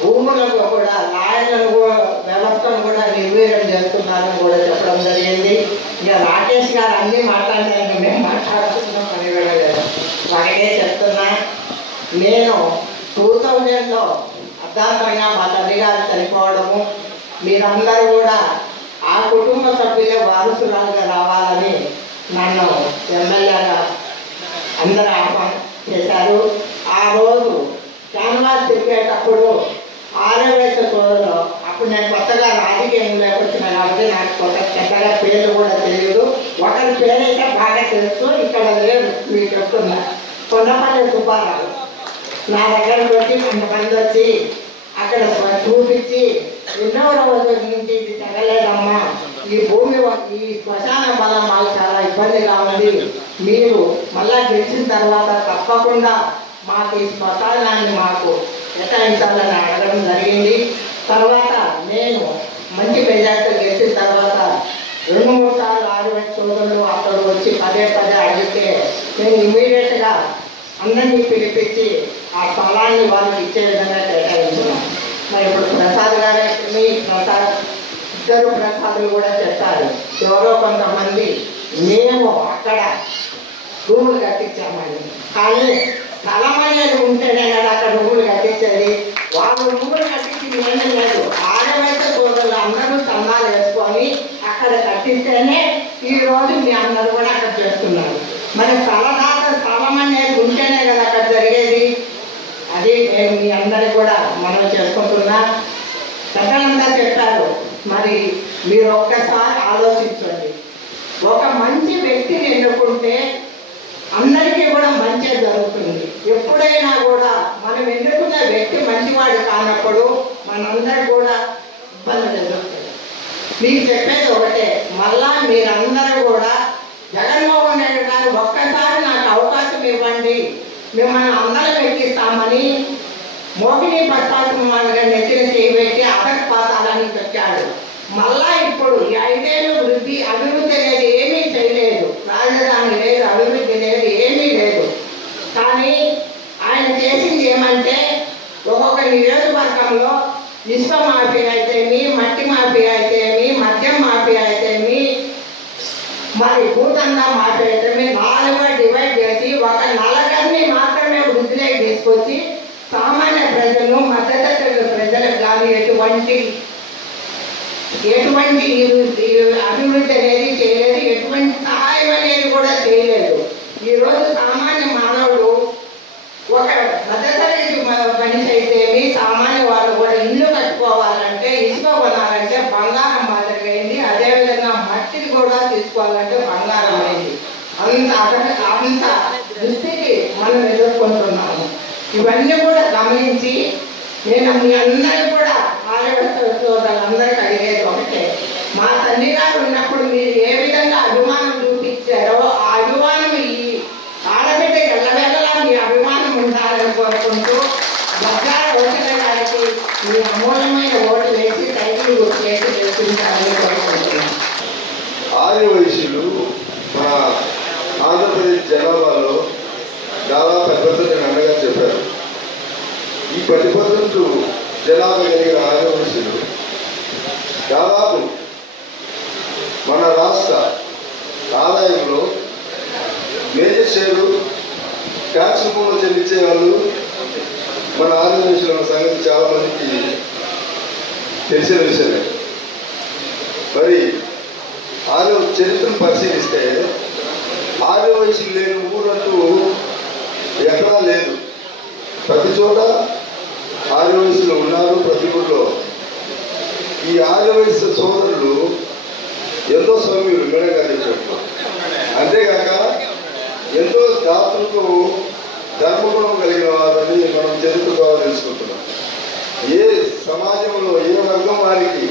భూములకు కూడా లాయర్లను కూడా వ్యవస్థను కూడా నిర్వీర్యం చేస్తున్నారని కూడా చెప్పడం జరిగింది. ఇక రాకేష్ గారు అన్నీ మాట్లాడినారని మేము మాట్లాడుతున్నాం అని వెళ్ళలేదు. ఒకటే చెప్తున్నా, నేను 2000లో అర్ధాంతరంగా మా తల్లి గారు చనిపోవడము, మీరందరూ కూడా ఆ కుటుంబ సభ్యులే వారసురాలుగా రావాలని నన్ను ఎమ్మెల్యేగా అందరూ ఆహ్వానం చేశారు. ఆ రోజు క్యాన్వాస్ తిరిగేటప్పుడు ఆర్యవైశ్య సోదరులు, అప్పుడు నేను కొత్తగా రాజకీయంలోకి వచ్చిన కాబట్టి నాకు కొత్త పెద్దగా పేర్లు కూడా అతని పేరైతే బాగా తెలుసు, ఇక్కడ లేడు మీకు చెప్తున్నా. కొండపల్లి సుబ్బారావు నా దగ్గరకు వచ్చి కొంతమంది వచ్చి అక్కడ చూపించి ఎన్నో రోజుల నుంచి ఇది తెగలేదమ్మా, ఈ భూమి ఈ శ్మశాన బలం మాకు చాలా ఇబ్బందిగా ఉంది, మీరు మళ్ళా గెలిచిన తర్వాత తప్పకుండా మాకు ఈ శ్మశానాన్ని మాకు కేటాయించాలని అడగడం జరిగింది. తర్వాత నేను మంచి మెజార్టీ గెలిచిన తర్వాత 2-3 సార్లు ఆదివాసీ సోదరులు అక్కడ వచ్చి పదే అడిగితే నేను ఇమీడియట్గా అందరినీ పిలిపించి ఆ స్థలాన్ని వాళ్ళకి ఇచ్చే విధంగా కేటాయించాను. మరి ఇప్పుడు ప్రసాద్ గారి ఇద్దరు ప్రసాదులు కూడా చెప్పారు. ఎవరో కొంతమంది మేము అక్కడ రూములు కట్టించామని, కానీ స్థలం అనేది ఉంటేనే కదా అక్కడ రూములు కట్టించేది. వాళ్ళు రూములు కట్టించింది ఏమీ లేదు, ఆడవైతే సోదరులు అందరూ చందాలు వేసుకొని అక్కడ కట్టిస్తేనే ఈరోజు మీ అందరూ కూడా అక్కడ చేస్తున్నారు. మరి స్థలం అనేది ఉంటేనే కదా అక్కడ జరిగేది. అది నేను మీ అందరికీ కూడా మనం చేసుకుంటున్నా. పెద్దలంతా చెప్పారు, మరి మీరు ఒక్కసారి ఆలోచించండి. ఒక మంచి వ్యక్తిని ఎన్నుకుంటే అందరికీ కూడా మంచి జరుగుతుంది. ఎప్పుడైనా కూడా మనం ఎన్నుకున్న వ్యక్తి మంచివాడు కానప్పుడు మనందరూ కూడా ఇబ్బందులు ఎదుర్కొంటాం. మీకు చెప్పేది ఒకటే, మళ్ళా మీరందరూ కూడా జగన్మోహన్ రెడ్డి గారు ఒక్కసారి నాకు అవకాశం ఇవ్వండి, మిమ్మల్ని అందరం ఎక్కిస్తామని మోహిని పట్టాభిమానిగా నెత్తిన చేయబెట్టి అతని పాతాలని పెట్టాడు. మళ్ళా ఇప్పుడు ఈ 5 ఏళ్ళు అభివృద్ధి అనేది ఏమీ చేయలేదు, రాజధాని లేదు, అభివృద్ధి లేదు, ఏమీ లేదు. కానీ ఆయన చేసింది ఏమంటే ఒక్కొక్క నియోజకవర్గంలో ఇసుక మాఫియా అయితేమి, మట్టి మాఫియా అయితేమి, మద్యం మాఫియా అయితేమి, మరి భూతంగా మాఫియా అయితేమి 4గా డివైడ్ చేసి ఒక 4 మాత్రమే వృద్ధిలోకి తీసుకొచ్చి సామాన్య ప్రజలు, మధ్యతరగతి ప్రజలకు కానీ ఎటువంటి అభివృద్ధి అనేది చేయలేదు, ఎటువంటి సహాయం అనేది కూడా చేయలేదు. ఈరోజు సామాన్య మానవుడు ఒక మధ్యతరగతి మనిషి అయితేమి, సామాన్య వాళ్ళు కూడా ఇల్లు కట్టుకోవాలంటే, ఇసుక కొనాలంటే బంగారం మాదిరిగా అయింది. అదేవిధంగా మట్టిని కూడా తీసుకోవాలంటే బంగారం అయింది. అంత దృష్టికి మనం ఎదుర్కొంటున్నాము. ఇవన్నీ కూడా గమనించి నేను మీ అందరూ కూడా ఆడవాళ్ళందరికీ అడిగేది ఒకటే, మా తండ్రి గారు ఉన్నప్పుడు మీరు ఏ విధంగా అభిమానం చూపించారో ఆ అభిమానం ఈ ఆడబిడ్డ ఎల్లవేళలా మీ అభిమానం ఉండాలని కోరుకుంటూ బొజ్జాల ఓటల గారికి మీ అమూల్యమైన ఓటు వేసి సైకిల్ గుర్తు వేసి వేసుకుంటారని కోరుకుంటున్నాను. ఆదివాసీలు మన ఆంధ్రప్రదేశ్ జనాభాలో దాదాపు 10% అన్నగా చెప్పారు. ఈ 10% జనాభా కలిగిన ఆదివాసీలు దాదాపు మన రాష్ట్ర ఆదాయంలో మేజర్ షేరు ట్యాక్స్ రూపంలో చెల్లించే వాళ్ళు మన ఆదివాసీల సంగతి చాలా మందికి తెలిసిన విషయమే. మరి చరిత్రను పరిశీలిస్తే ఆదివాసీలు లేని ఊరంటూ ఎక్కడా లేదు. ప్రతి చోట ఆదివాసీలు ఉన్నారు. ప్రతి ఊళ్ళో ఈ ఆదివాసీ సోదరులు ఎంతో సౌమ్యులు, మేడం గారు చెప్పినట్టు. అంతేగాక ఎంతో దాతృత్వం, ధర్మగుణం కలిగిన వారని మనం చరిత్ర ద్వారా తెలుసుకుంటున్నాం. ఏ సమాజంలో ఏ వర్గం వారికి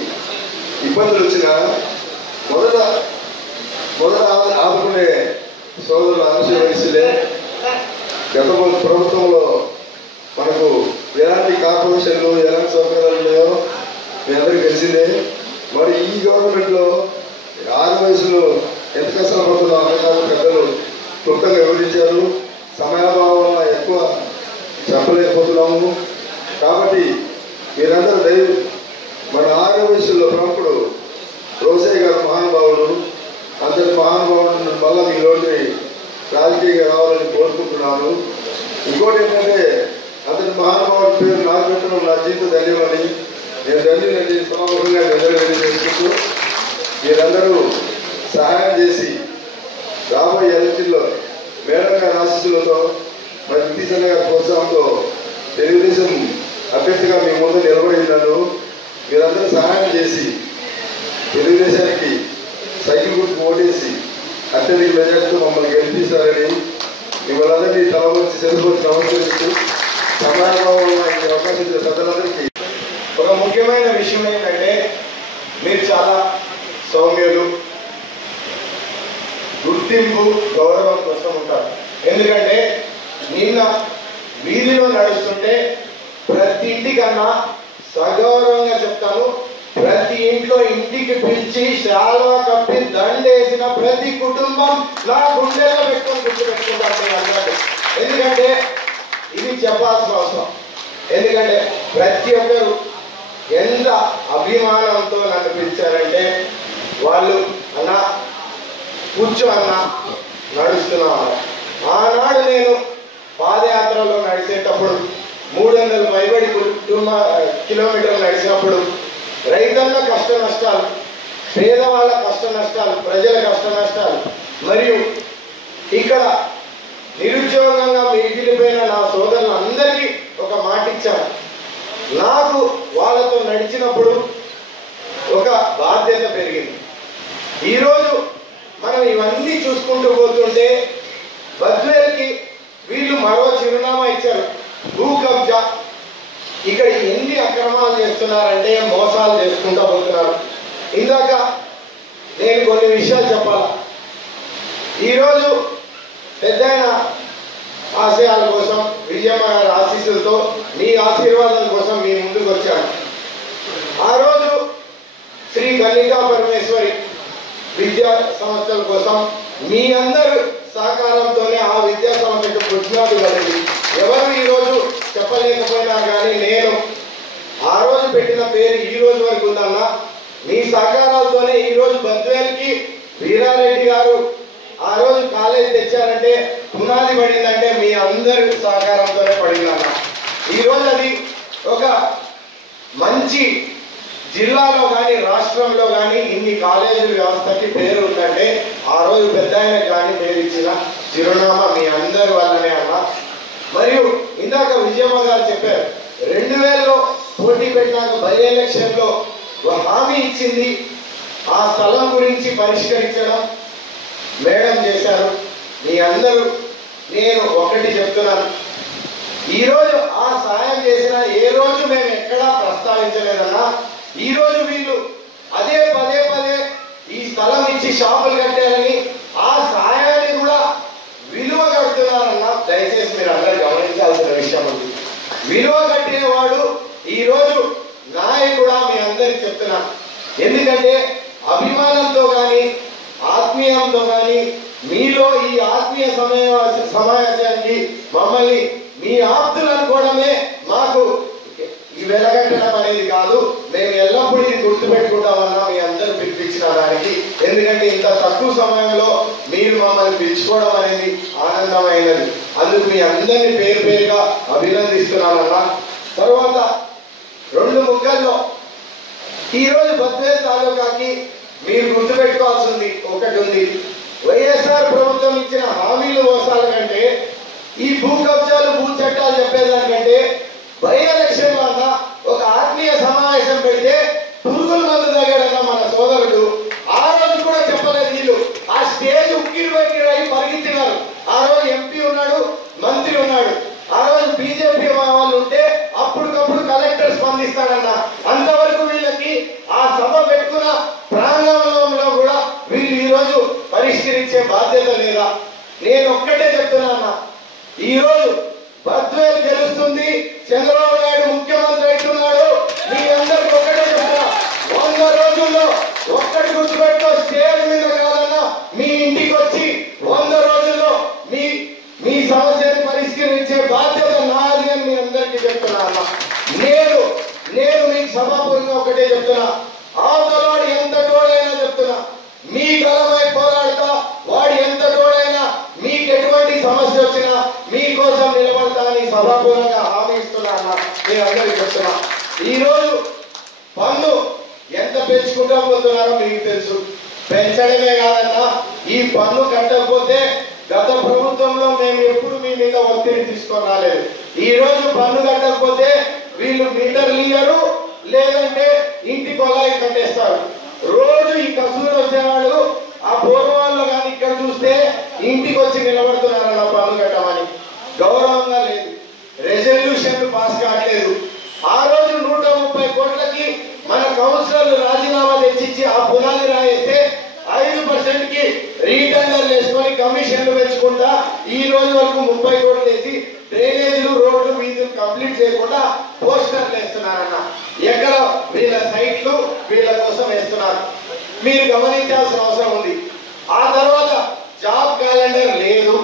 ఇబ్బందులు వచ్చినా మొదట ఆదుకునే సోదరులు ఆదివాసీలే. గత ప్రభుత్వంలో మనకు ఎలాంటి కార్పొరేషన్లు, ఎలాంటి సౌకర్యాలు ఉన్నాయో మీ అందరికీ తెలిసిందే. మరి ఈ గవర్నమెంట్లో ఆదివాసీలు ఎంత కష్టపడుతున్నా అన్నగారు పెద్దలు క్లుప్తంగా వివరించారు. సమయాభావం వల్ల ఎక్కువ చెప్పలేకపోతున్నాము. కాబట్టి మీరందరూ మన ఆదివాసీల్లో ప్రముఖుడు రోసయ్య గారు మహానుభావుడు. అంతటి మహానుభావుడు మళ్ళా మీలోని రాజకీయంగా రావాలని కోరుకుంటున్నాను. ఇంకోటి ఏంటంటే అతని మహానుభావుడి పేరు నాకు పెట్టడం నా జీవిత ధన్యమని నేను ధన్యులని సమావేశంగా చేసుకుంటూ మీరందరూ సహాయం చేసి రాబోయే ఎలక్షన్లో మేడం గారి ఆశీస్సులతో మరి నితీశన్న గారి ప్రోత్సాహంతో తెలుగుదేశం అభ్యర్థిగా మీ ముందు నిలబడినాను. మీరందరూ సహాయం చేసి తెలుగుదేశానికి సైకిల్ గుర్తు ఓటేసి అత్యధిక మెజార్టీతో మమ్మల్ని గెలిపిస్తారని మిమ్మల్ని తల వచ్చి చదువుకొచ్చి నమస్కరిస్తూ సమాజంలో అవకాశం ఇచ్చిన ప్రజలందరికీ ఒక ముఖ్యమైన విషయం ఏంటంటే మీరు చాలా సౌమ్యులు, గుర్తింపు గౌరవం కోసం ఉంటారు. ఎందుకంటే నిన్న వీధిలో నడుస్తుంటే ప్రతి ఇంటికన్నా సగౌరవంగా చెప్తాను, ప్రతి ఇంట్లో ఇంటికి పిలిచి శాలువా కప్పి దండేసిన ప్రతి కుటుంబం నా గుండెల్లో పెట్టుకొని గుర్తుపెట్టుకుంటారు. ఎందుకంటే ఇది చెప్పాల్సిన అవసరం. ఎందుకంటే ప్రతి ఒక్కరు ఎంత అభిమానంతో నన్ను పిలిచారంటే వాళ్ళు అన్న కూర్చో అన్న నడుస్తున్నాను. ఆనాడు నేను పాదయాత్రలో నడిచేటప్పుడు 300 పైబడి కిలోమీటర్లు నడిచినప్పుడు రైతుల కష్ట నష్టాలు, పేదవాళ్ళ కష్ట నష్టాలు, ప్రజల కష్ట నష్టాలు, మరియు ఇక్కడ నిరుద్యోగంగా మిగిలిపోయిన నా సోదరులందరికీ ఒక మాట ఇచ్చాను. నాకు వాళ్ళతో నడిచినప్పుడు ఒక బాధ్యత పెరిగింది. ఈరోజు మనం ఇవన్నీ చూసుకుంటూ పోతుంటే బద్వేల్కి వీళ్ళు మరో చిరునామా ఇచ్చారు, భూ కబ్జా. ఇక్కడ ఎన్ని అక్రమాలు చేస్తున్నారంటే మోసాలు చేసుకుంటూ పోతున్నారు. ఇందాక నేను కొన్ని విషయాలు చెప్పాల. ఈరోజు పెద్దయిన ఆశయాల కోసం, విజయమ్మ గారి ఆశీస్సులతో, మీ ఆశీర్వాదం కోసం మీ ముందుకు వచ్చాను. ఆ రోజు శ్రీ కన్నికా పరమేశ్వరి విద్యా సంస్థల కోసం మీ అందరూ సహకారంతోనే ఆ విద్యా సంస్థకు పుట్టినది కలిగింది. ఎవరు ఈరోజు చెప్పలేకపోయినా కానీ నేను ఆ రోజు పెట్టిన పేరు ఈ రోజు వరకు ఉందన్నా మీ సహకారాలతోనే ఈరోజు బద్వేల్కి వీరారెడ్డి గారు ఆ రోజు కాలేజ్ తెచ్చారంటే, పునాది పడిందంటే మీ అందరి సహకారంతోనే పడిందన్న. ఈరోజు అది ఒక మంచి జిల్లాలో కానీ రాష్ట్రంలో కానీ ఇన్ని కాలేజీల వ్యవస్థకి పేరు ఉందంటే ఆ రోజు పెద్ద ఆయనకు కానీ పేరు ఇచ్చిన చిరునామా మీ అందరి వల్లనే అన్న. మరియు ఇందాక విజయమ్మ గారు చెప్పారు, 2000లో పోటీ పెట్టినాక బై ఎలక్షన్లో ఒక హామీ ఇచ్చింది, ఆ స్థలం గురించి పరిష్కరించడం మేడం చేశారు. మీ అందరూ నేను ఒకటి చెప్తున్నాను, ఈరోజు ఆ సాయం చేసిన ఏ రోజు మేము ఎక్కడా ప్రస్తావించలేదన్నా. ఈరోజు వీళ్ళు అదే పదే ఈ స్థలం ఇచ్చి షాపులు కట్టారని ఆ సాయాన్ని కూడా విలువ కడుతున్నారన్నా. దయచేసి మీరు అందరూ గమనించాల్సిన విషయం ఉంది. విలువ కట్టినవాడు ఈరోజు నాయకుడా మీ అందరికి చెప్తున్నా. ఎందుకంటే అభిమానంతో కానీ ఆత్మీయంతో కానీ మీలో ఈ ఆత్మీయ సమావేశానికి మమ్మల్ని మీ ఆప్తులు అనుకోవడమే మాకు వెలగట్టడం అనేది కాదు. మేము ఎల్లప్పుడూ ఇది గుర్తుపెట్టుకుంటామన్నా మీ అందరూ పిలిపించిన దానికి. ఎందుకంటే ఇంత తక్కువ సమయంలో మీరు మమ్మల్ని పిలుచుకోవడం అనేది ఆనందమైనది. అందుకు మీ అందరినీ పేరు పేరుగా అభినందిస్తున్నానన్నా. తర్వాత 2 ముక్కల్లో ఈరోజు బద్వేల్ తాలూకాకి మీరు గుర్తుపెట్టుకోవాల్సింది ఒకటి ఉంది. వైఎస్ఆర్ ప్రభుత్వం ఇచ్చిన హామీలు మోసాల కంటే, ఈ భూ కబ్జాలు భూ చట్టాలు చెప్పేదానికంటే బై ఎలక్షన్లో అన్న ఒక ఆత్మీయ సమావేశం పెడితే పురుగుల మందు తగ్గాడన్న మన సోదరుడు. ఆ రోజు కూడా చెప్పలేదు వీళ్ళు. ఆ స్టేజ్ ఉక్కిరి పరిగెత్తినారు. ఆ రోజు ఎంపీ ఉన్నాడు, మంత్రి ఉన్నాడు. ఆ రోజు బీజేపీ వాళ్ళు ఉంటే అప్పటికప్పుడు కలెక్టర్ స్పందిస్తాడన్న. అంతవరకు వీళ్ళకి ఆ సభ పెట్టుకున్న ప్రాంగణంలో కూడా వీళ్ళు ఈరోజు పరిష్కరించే బాధ్యత లేదా? నేను ఒక్కటే చెప్తున్నా, ఈరోజు బద్వేల్ గెలుస్తుంది, చంద్రబాబు నాయుడు ముఖ్యమంత్రి అవుతున్నాడు. మీ అందరికి ఒక్కటే చెప్తున్నా, 100 రోజుల్లో ఒక్కటి గుర్తుపెట్టుకో, స్టేజ్ మీద కాదన్నా మీ ఇంటికి వచ్చి 100 రోజుల్లో మీ సమస్యను పరిష్కరించే బాధ్యత నాది అని మీ అందరికీ చెప్తున్నా అన్న. నేను మీకు సభాపూర్వకంగా ఒకటే చెప్తున్నా, అవతలవాడు ఎంత తోడైనా చెప్తున్నా, మీ గలమై పోరాడతా, వాడు ఎంత తోడైనా మీకు ఎటువంటి సమస్య వచ్చినా మీకోసం నిలబడతా అని సభాపూర్వకంగా హామీ ఇస్తున్నా అన్న. నేను అందరికీ చెప్తున్నా, ఈరోజు పన్ను ఎంత పెంచుకుంటా పోతున్నారో మీకు తెలుసు. పెంచడమే కాదన్నా, ఈ పన్ను కట్టకపోతే గత ప్రభుత్వంలో మేము ఎప్పుడు మీ మీద ఒత్తిడి తీసుకొని రాలేదు. ఈ రోజు పన్ను కట్టకపోతే వీళ్ళు మీటర్లు ఇయ్యరు, లేదంటే ఇంటి కొలాయి కట్టేస్తారు. రోజు ఈ కసూరు వచ్చేవాళ్ళు ఆ పూర్వాల్లో కానీ ఇక్కడ ఇంటికి వచ్చి నిలబడుతున్నారన్న పనులు కట్టమని. గౌరవంగా లేదు, రెజల్యూషన్లు పాస్ కావట్లేదు. ఆ రోజు 130 కోట్లకి మన కౌన్సిలర్లు రాజీనామా తెచ్చిచ్చి ఆ పునాది రాయిస్తే 5%కి రీటెండర్లు వేసుకొని కమిషన్లు పెంచుకుంటా ఈ రోజు వరకు 30 కోట్లు వేసి డ్రైనేజీలు, రోడ్లు, వీధులు కంప్లీట్ చేయకుండా పోస్టర్లు వేస్తున్నారన్న. ఎక్కడ వీళ్ళ సైట్లు వీళ్ళ కోసం వేస్తున్నారు. మీరు గమనించాల్సిన అవసరం ఉంది. ఆ తర్వాత జాబ్ క్యాలెండర్ లేదు,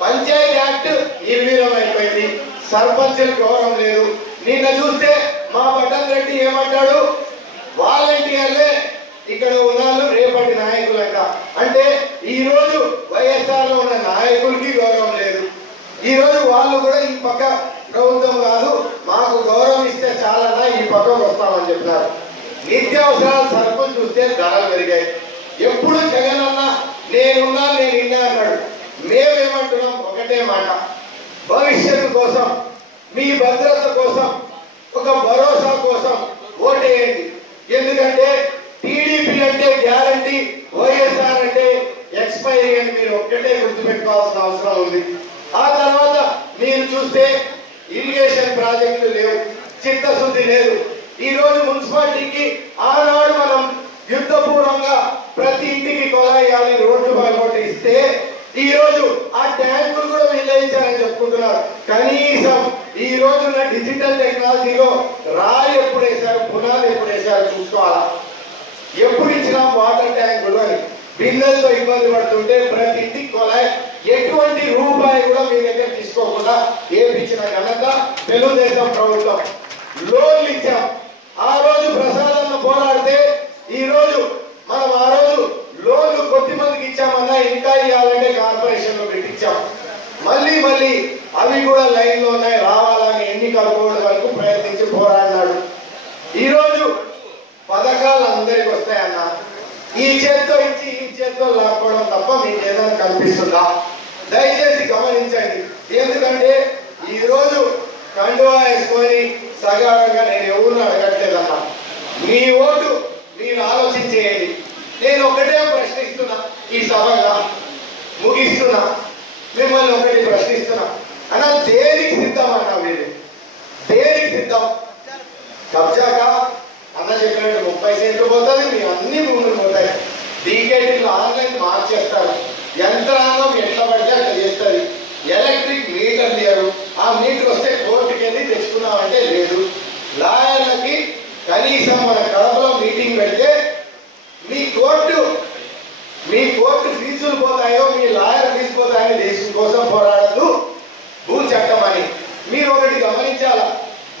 పంచాయతీ యాక్ట్ నిర్వీర్యమైపోయింది, సర్పంచులకు గౌరవం లేదు. నిన్న చూస్తే మా బటన్ రెడ్డి ఏమంటాడు, వాలంటీర్లే ఇక్కడ ఉన్నాళ్ళు రేపటి నాయకులంట. అంటే ఈ రోజు వైఎస్ఆర్ లో ఉన్న నాయకులకి గౌరవం లేదు. ఈ రోజు వాళ్ళు కూడా ఈ పక్క ప్రభుత్వం కాదు, మాకు గౌరవం ఇస్తే చాలన్నా ఈ పక్కకు వస్తామని చెప్పినారు. నిత్యావసరాల సరుకులు చూస్తే ధరలు పెరిగాయి. ఎప్పుడు జగన్ అన్న నేనున్నా నేను ఇన్నా అన్నాడు. మేమేమంటున్నాం ఒకటే మాట, భవిష్యత్తు కోసం, మీ భద్రత కోసం, ఒక భరోసా కోసం ఓటేయండి. ఎందుకంటే టీడీపీ అంటే గ్యారంటీ, వైఎస్ఆర్ అంటే ఎక్స్పైరీ అని మీరు ఒక్కటే గుర్తుపెట్టుకోవాల్సిన అవసరం ఉంది. ఆ తర్వాత మీరు చూస్తే ఇరిగేషన్ ప్రాజెక్టులు లేవు, చిత్తశుద్ధి లేదు. ఈ రోజు మున్సిపాలిటీకి ఆనాడు మనం యుద్ధపూర్వంగా ప్రతి ఇంటికి కొలాయాలి, రోడ్డు బాగోటి ఇస్తే ఈ రోజు ఆ ట్యాంకులు కూడా వినియోగించారని చెప్పుకుంటున్నారు. కనీసం ఈ రోజున్న డిజిటల్ టెక్నాలజీలో రాయి ఎప్పుడు వేశారు, పునాది ఎప్పుడు వేశారు చూసుకోవాలా. ఎప్పుడు ఇచ్చినా వాటర్ ట్యాంకులు అని బిందెలతో ఇబ్బంది పడుతుంటే ప్రతి ఇంటికి కొలాయి, ఎటువంటి రూపాయి కూడా మీ దగ్గర తీసుకోకుండా ఏపించిన ఘనత తెలుగుదేశం ప్రభుత్వం. లోన్లు ఇచ్చాం. ఆ రోజు ప్రసాదన్న పోరాడితే ఈ రోజు మనం ఆ రోజు లోన్లు కొద్ది మందికి ఇచ్చామన్నా ఇంకా ఇవ్వాలంటే కార్పొరేషన్ లో పెట్టించాం. మళ్ళీ అవి కూడా లైన్ లో ఉన్నాయి, రావాలని ఎన్నికల కోడ్ వరకు ప్రయత్నించి పోరాడినాడు. ఈ రోజు పథకాలు అందరికి వస్తాయన్న, ఈ చేత్తో ఇచ్చి ఈ చేత్తో లాక్కోవడం తప్ప మీకు ఏదైనా కనిపిస్తుందా? దయచేసి గమనించండి. ఎందుకంటే ఈ రోజు కండువా వేసుకొని సగారంగా నేను ఎవరిని అడగట్లేదన్నా. మీ ఓటు మీరు ఆలోచించేయండి. నేను ఒకటే ప్రశ్నిస్తున్నా, ఈ సభగా ముగిస్తున్నా, మిమ్మల్ని ఒకటి ప్రశ్నిస్తున్నా అన్న, దేనికి సిద్ధం అన్నా? మీరు దేనికి సిద్ధం? కబ్జాగా అన్న చెప్పినట్టు 30 సెంట్లు పోతుంది, మీ అన్ని భూములు పోతాయి. డీకేటీలు ఆన్లైన్ మార్చేస్తారు, యంత్రాంగం ఎట్లా పడితే అట్లా చేస్తుంది. ఎలక్ట్రిక్ మీటర్ లేరు, ఆ మీటర్ వస్తే కోర్టుకి వెళ్ళి తెచ్చుకున్నామంటే లేదు. లాయర్లకి కనీసం మన కడపలో మీటింగ్ పెడితే మీ కోర్టు ఫీజులు పోతాయో, మీ లాయర్ ఫీజు పోతాయని దేశం కోసం పోరాడద్దు భూ చట్టం అని. మీరు ఒకటి గమనించాలా,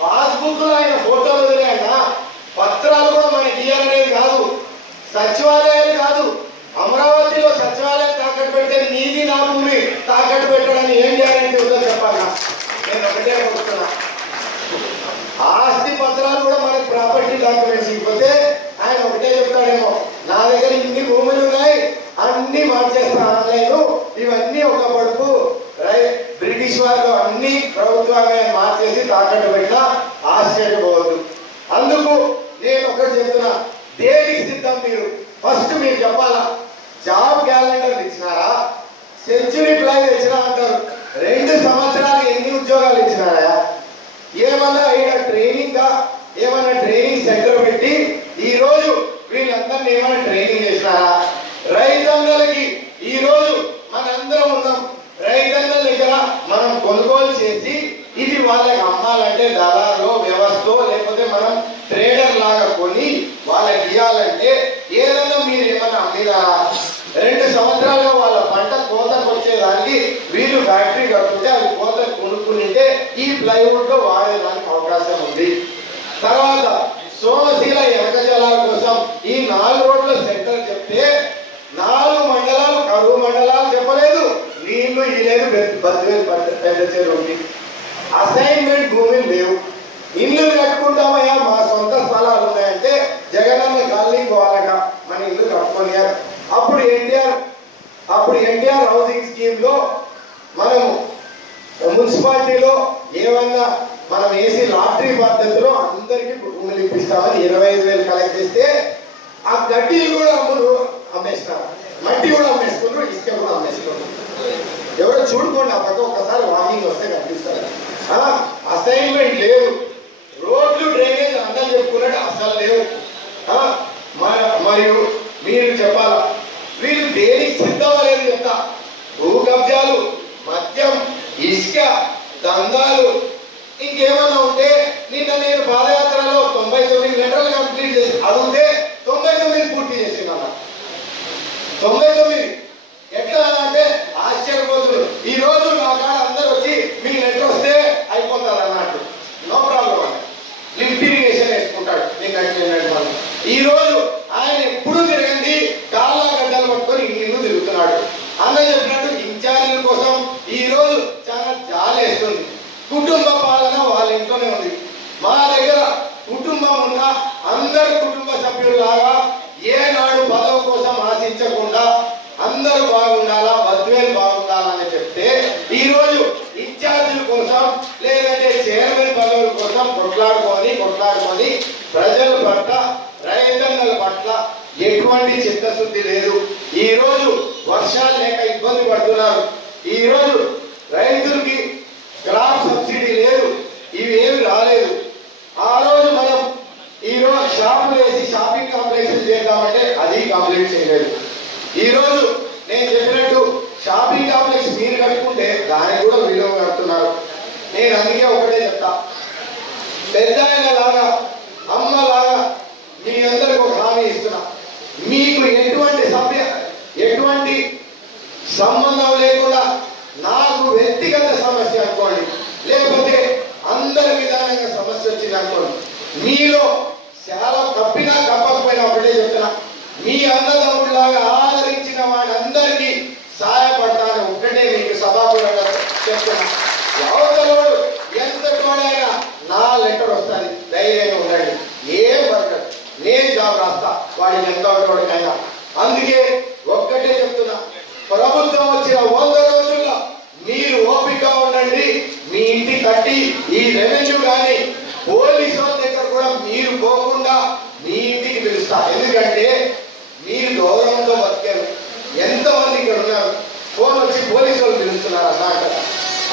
పాస్బుక్ లో ఆయన ఫోటోలు వదిలేయన్నా, పత్రాలు కూడా మనకి ఇయ్యాలనేది కాదు, సచివాలయాలు కాదు. అమరావతిలో సచివాలయం తాకట్టు పెడితే నీది నా భూమి తాకట్టు పెట్టడానికి ఏం గ్యారెంటీ ఉందో చెప్పాలా? నేను ఒకటే కోరుతున్నా, ఆస్తి పత్రాలు కూడా మనకి ప్రాపర్టీ డాక్యుమెంట్స్ ఇకపోతే ఆయన ఒకటే చెప్తాడేమో, నా దగ్గర ఇన్ని భూములు ఉన్నాయి అన్ని మార్చేస్తా ఆన్లైన్, ఇవన్నీ ఒక పడుపు బ్రిటిష్ వాళ్ళు అన్ని ప్రభుత్వాన్ని మార్చేసి తాకట్టు పెట్టినా ఆశ్చర్యపోవద్దు. అందుకు నేను ఒకటి చెప్తున్నా, దేనికి సిద్ధం మీరు? ఫస్ట్ మీరు చెప్పాలా. జాబ్ క్యాలెండర్ ఇచ్చినారా? సెంచురీ ప్లాన్ ఇచ్చినా అంటారు. 2 సంవత్సరాలు ఎన్ని ఉద్యోగాలు ఇచ్చినారా? ఏమన్నా ఇక్కడ ఏమన్నా ట్రైనింగ్ సెంటర్ పెట్టి ఈ రోజు వీళ్ళందరినీ ఏమైనా ట్రైనింగ్ చేసినారా? రైతన్నలకి ఈ రోజు మనందరం ఉన్నాం, రైతన్నల దగ్గర మనం కొనుగోలు చేసి ఇది వాళ్ళకి అమ్మాలంటే దళాలో వ్యవస్థ లేకపోతే మనం ట్రేడర్ లాగా కొని వాళ్ళకి ఇవ్వాలంటే ఏదన్నా మీరు ఏమన్నా అమ్మినారా? 2 సంవత్సరాలుగా వాళ్ళ పంట కోతకు వచ్చేదానికి వీళ్ళు ఫ్యాక్టరీ కట్టుకుంటే అవి కోతకు కొనుక్కుంటే ఈ ప్లైవుడ్ లో వాడేదానికి అవకాశం ఉంది. తర్వాత సోమశీల ఎనక జలాల కోసం ఈ 4 రోడ్ల సెంటర్ చెప్తే 4 మండలాలు కరువు మండలాలు చెప్పలేదు, నీళ్లు ఇలేదు, పెద్ద చెరువు అసైన్మెంట్ భూములు లేవు. ఇల్లు కట్టుకుంటామయ్యా, మా సొంత స్థలాలు ఉన్నాయంటే జగనన్న కాలనీ పోవాలట, మన ఇల్లు కట్టుకున్నారు. అప్పుడు ఎన్టీఆర్ హౌసింగ్ స్కీమ్ లో మనము మున్సిపాలిటీలో ఏమన్నా మనం వేసి లాటరీ పద్ధతిలో అందరికీ భూములు ఇప్పిస్తామని 25,000 కలెక్ట్ చేస్తే ఆ గడ్డీలు కూడా అమ్మేస్తున్నారు, మట్టి కూడా అమ్మేసుకున్నారు, ఇసుక కూడా అమ్మేసుకున్నారు. చూడుకోండి, ఆ పక్క ఒక్కసారి వాకింగ్ వస్తే కనిపిస్తారు. అసైన్మెంట్ లేదు, రోడ్లు డ్రైనేజ్ అందరూ చెప్పుకున్నట్టు అసలు లేవు. మరియు మీరు చెప్పాలా, వీళ్ళు దేనికి సిద్ధమనేది చెప్తా. భూ కబ్జాలు, మద్యం, ఇసుక, దందాలు, ఇంకేమన్నా ఉంటే నిన్న నేను పాదయాత్రలో 99 గంటలు కంప్లీట్ చేసి అడిగితే 99 పూర్తి చేసిందన్న. 99 ఎట్లా అంటే ఆశ్చర్యపోతున్నారు. ఈ రోజు నా కాడ అందరు వచ్చి మీ లెటర్ వస్తే అయిపోతారు అన్నట్టు, నో ప్రాబ్లం అని లిఫ్ట్ ఇరిగేషన్ వేసుకుంటాడు. ఈ రోజు ఆయన ఎప్పుడు తిరగండి కాళ్ళ గడ్డలు పట్టుకొని ఇల్లు తిరుగుతున్నాడు. అన్న చెప్పినట్టు ఇన్ఛార్జీల కోసం ఈ రోజు చాలా జాలేస్తుంది. కుటుంబ పాలన వాళ్ళ ఇంట్లోనే ఉంది. మా దగ్గర కుటుంబం ఉన్న అందరు కుటుంబ సభ్యులాగా ఏనాడు పదవి కోసం ఆశించకుండా అందరూ బాగుండాలా, బద్వేలు బాగుండాలా అని చెప్తే ఈ రోజు ఇన్ఛార్జీల కోసం లేదంటే చైర్మన్ పదవుల కోసం కొట్లాడుకొని ప్రజల పట్ల, రైతన్నల పట్ల ఎటువంటి చిత్తశుద్ధి లేదు. ఈ రోజు వర్షాలు లేక ఇబ్బంది పడుతున్నారు. ఈ రోజు రైతులకి క్రాప్ సబ్సిడీ లేదు, ఇవి ఏమి రాలేదు. ఆ రోజు మనం ఈ రోజు షాపులు వేసి షాపింగ్ కాంప్లెక్స్ చేద్దామంటే అది కంప్లీట్ చేయలేదు. ఈ రోజు నేను చెప్పినట్టు షాపింగ్ కాంప్లెక్స్ మీరు కట్టుకుంటే దానికి కూడా విలువ కడుతున్నారు. నేను అందుకే ఒకటే చెప్తా, పెద్ద లాగా అమ్మలాగా మీ అందరికి ఒక హామీ ఇస్తున్నా. మీకు ఎటువంటి సంబంధం లేకుండా నాకు వ్యక్తిగత సమస్య అనుకోండి, లేకపోతే అందరి విధానంగా సమస్య వచ్చింది అనుకోండి, మీలో చాలా తప్పినా తప్పకపోయినా ఒకటే చెప్తున్నా, మీ అన్నదమ్ముడిలాగా ఆదరించిన వాళ్ళందరికీ సహాయపడతాను ఒకటే మీకు సభాపూర్వకంగా చెప్తున్నా. అవతలోడు ఎంత తోడైనా నా లెటర్ వస్తుంది, ధైర్యంగా ఉండండి. ఏం పడకండి, నేను జాబ్ రాస్తా వాడికి ఎంత తోడుకైనా. అందుకే ఒక్కటే చెప్తున్నా, ప్రభుత్వం వచ్చిన 100 రోజుల్లో మీరు ఓపిక ఉండండి. మీ ఇంటి కట్టి ఈ రెవెన్యూ కానీ పోలీసు వాళ్ళ దగ్గర కూడా మీరు పోకుండా మీ ఇంటికి పిలుస్తా. ఎందుకంటే మీరు గౌరవంతో బతికారు. ఎంతమంది ఇక్కడ ఉన్నారు, ఫోన్ వచ్చి పోలీసు వాళ్ళు పిలుస్తున్నారు అన్నమాట.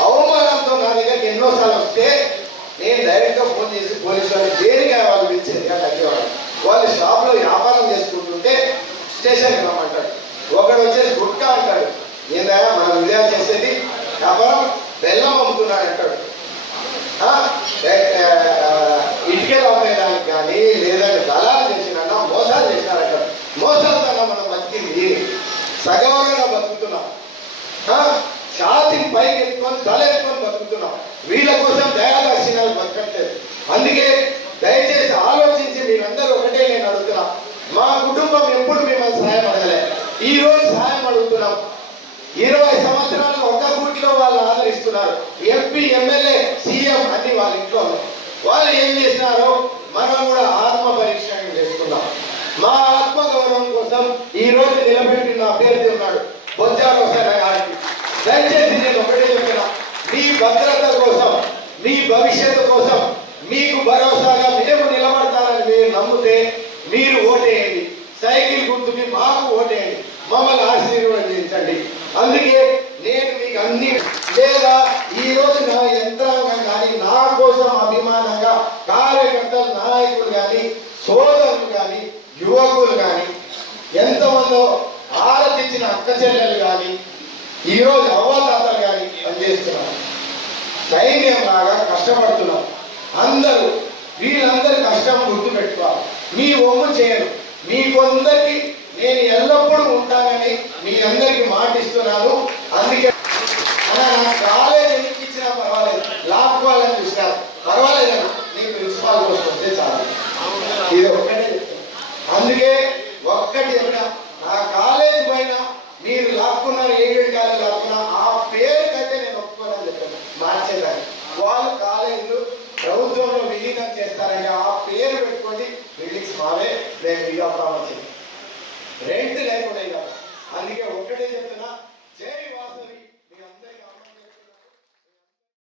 అవమానంతో నా దగ్గరికి ఎన్నోసార్లు వస్తే నేను డైరెక్ట్గా ఫోన్ చేసి పోలీసు వాళ్ళు దేనిగా వాళ్ళు పిలిచేది తగ్గేవాడు. వాళ్ళు షాప్లో వ్యాపారం చేసుకుంటుంటే స్టేషన్కి రమ్మంటాడు. ఒకడు వచ్చేసి గుట్కా అంటాడు, ఏందా మనం విజయం చేసేది వ్యాపారం, బెల్లం అమ్ముతున్నాడు అంటాడు. ఇటుకలు అమ్మేదానికి కానీ లేదంటే దళాలు చేసినా మోసాలు చేసినారంటాడు. మోసాల కన్నా మనం బతికింది సగౌరవంగా బతుకుతున్నాం. ఛాతిని పైకి ఎత్తుకొని తలెత్తుకొని బతుకుతున్నాం. వీళ్ళ కోసం దయాదాక్షిణాలు బతకట్లేదు. అందుకే దయచేసి ఆలోచించి మీరందరూ ఒకటే నేను అడుగుతున్నా, మా కుటుంబం ఎప్పుడు మిమ్మల్ని సహాయం అడగలే, ఈ రోజు సహాయం అడుగుతున్నాం. 20 సంవత్సరాలు ఒక్క గుడిలో వాళ్ళు ఆదరిస్తున్నారు. ఎంపీ, ఎమ్మెల్యే, సీఎం అన్ని వాళ్ళ ఇంట్లో ఉన్నాయి. వాళ్ళు ఏం చేసినారో మనం కూడా ఆత్మ పరీక్ష చేసుకున్నాం. మా ఆత్మ గౌరవం కోసం ఈ రోజు నిలబెట్టిన అభ్యర్థి ఉన్నాడు బొజ్జారోసన్న గారికి. దయచేసి నేను ఒకటే చెప్తున్నా, మీ భద్రత కోసం, మీ భవిష్యత్తు కోసం మీకు భరోసాగా మేము నిలబడతానని మీరు నమ్మితే మీరు ఓటేయండి. సైకిల్ గుర్తుకి మాకు ఓటేయండి, మమ్మల్ని ఆశీర్వదించండి. అందుకే నేను మీకు అన్ని లేదా ఈ రోజు నా యంత్రాంగం కానీ నా కోసం అభిమానంగా కార్యకర్తలు, నాయకులు కానీ, సోదరులు కానీ, యువకులు కానీ, ఎంతమందో ఆరాధించిన అక్క చెల్లెలు కానీ, ఈరోజు అవ్వతాతలు కానీ పనిచేస్తున్నారు. సైన్యం లాగా కష్టపడుతున్నాం అందరూ. వీళ్ళందరి కష్టం గుర్తుపెట్టుకోవాలి. మీ ఒమ్ము చేయను. మీకందరికి నేను ఎల్లప్పుడూ ఉంటానని మీ అందరికి మాటిస్తున్నాను. అందుకే నా కాలేజ్ ఎందుకు ఇచ్చినా పర్వాలేదు, లాక్కోవాలని చూసినారు పర్వాలేదు, నీ ప్రిన్సిపాల్ కోసం వస్తే చాలు. ఇది ఒక్కటే చెప్తాను. అందుకే ఒక్కటి చెప్పినా, నా కాలేజ్ పైన మీరు లాక్కున్నారు, ఏడు కాలేజ్ లాక్కున్నా ఆ పేరు కంటే నేను ఒప్పుకోనని చెప్పాను. మార్చేదాన్ని వాళ్ళు కాలేజీలు ప్రభుత్వంలో విలీనం చేస్తారంటే ఆ పేరు పెట్టుకోండి, బిల్డింగ్స్ మావే, మేము ఇక వచ్చింది రెంట్ లేకుండా. అందుకే ఒక్కటే చెప్తున్నా, జై